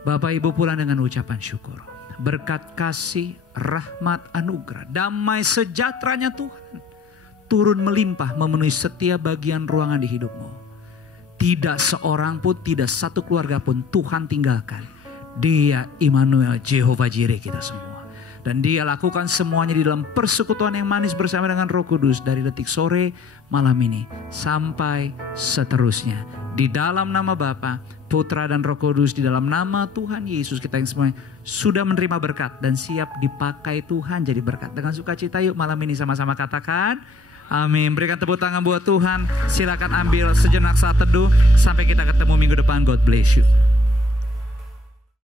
Bapak Ibu pulang dengan ucapan syukur. Berkat kasih, rahmat, anugerah, damai sejahteranya Tuhan turun melimpah memenuhi setiap bagian ruangan di hidup-Mu. Tidak seorang pun, tidak satu keluarga pun Tuhan tinggalkan. Dia Immanuel, Jehovah Jireh kita semua. Dan Dia lakukan semuanya di dalam persekutuan yang manis bersama dengan Roh Kudus dari detik sore malam ini sampai seterusnya. Di dalam nama Bapa Putra dan Roh Kudus, di dalam nama Tuhan Yesus kita yang semua sudah menerima berkat dan siap dipakai Tuhan jadi berkat. Dengan sukacita yuk malam ini sama-sama katakan amin. Berikan tepuk tangan buat Tuhan. Silakan ambil sejenak saat teduh. Sampai kita ketemu minggu depan. God bless you.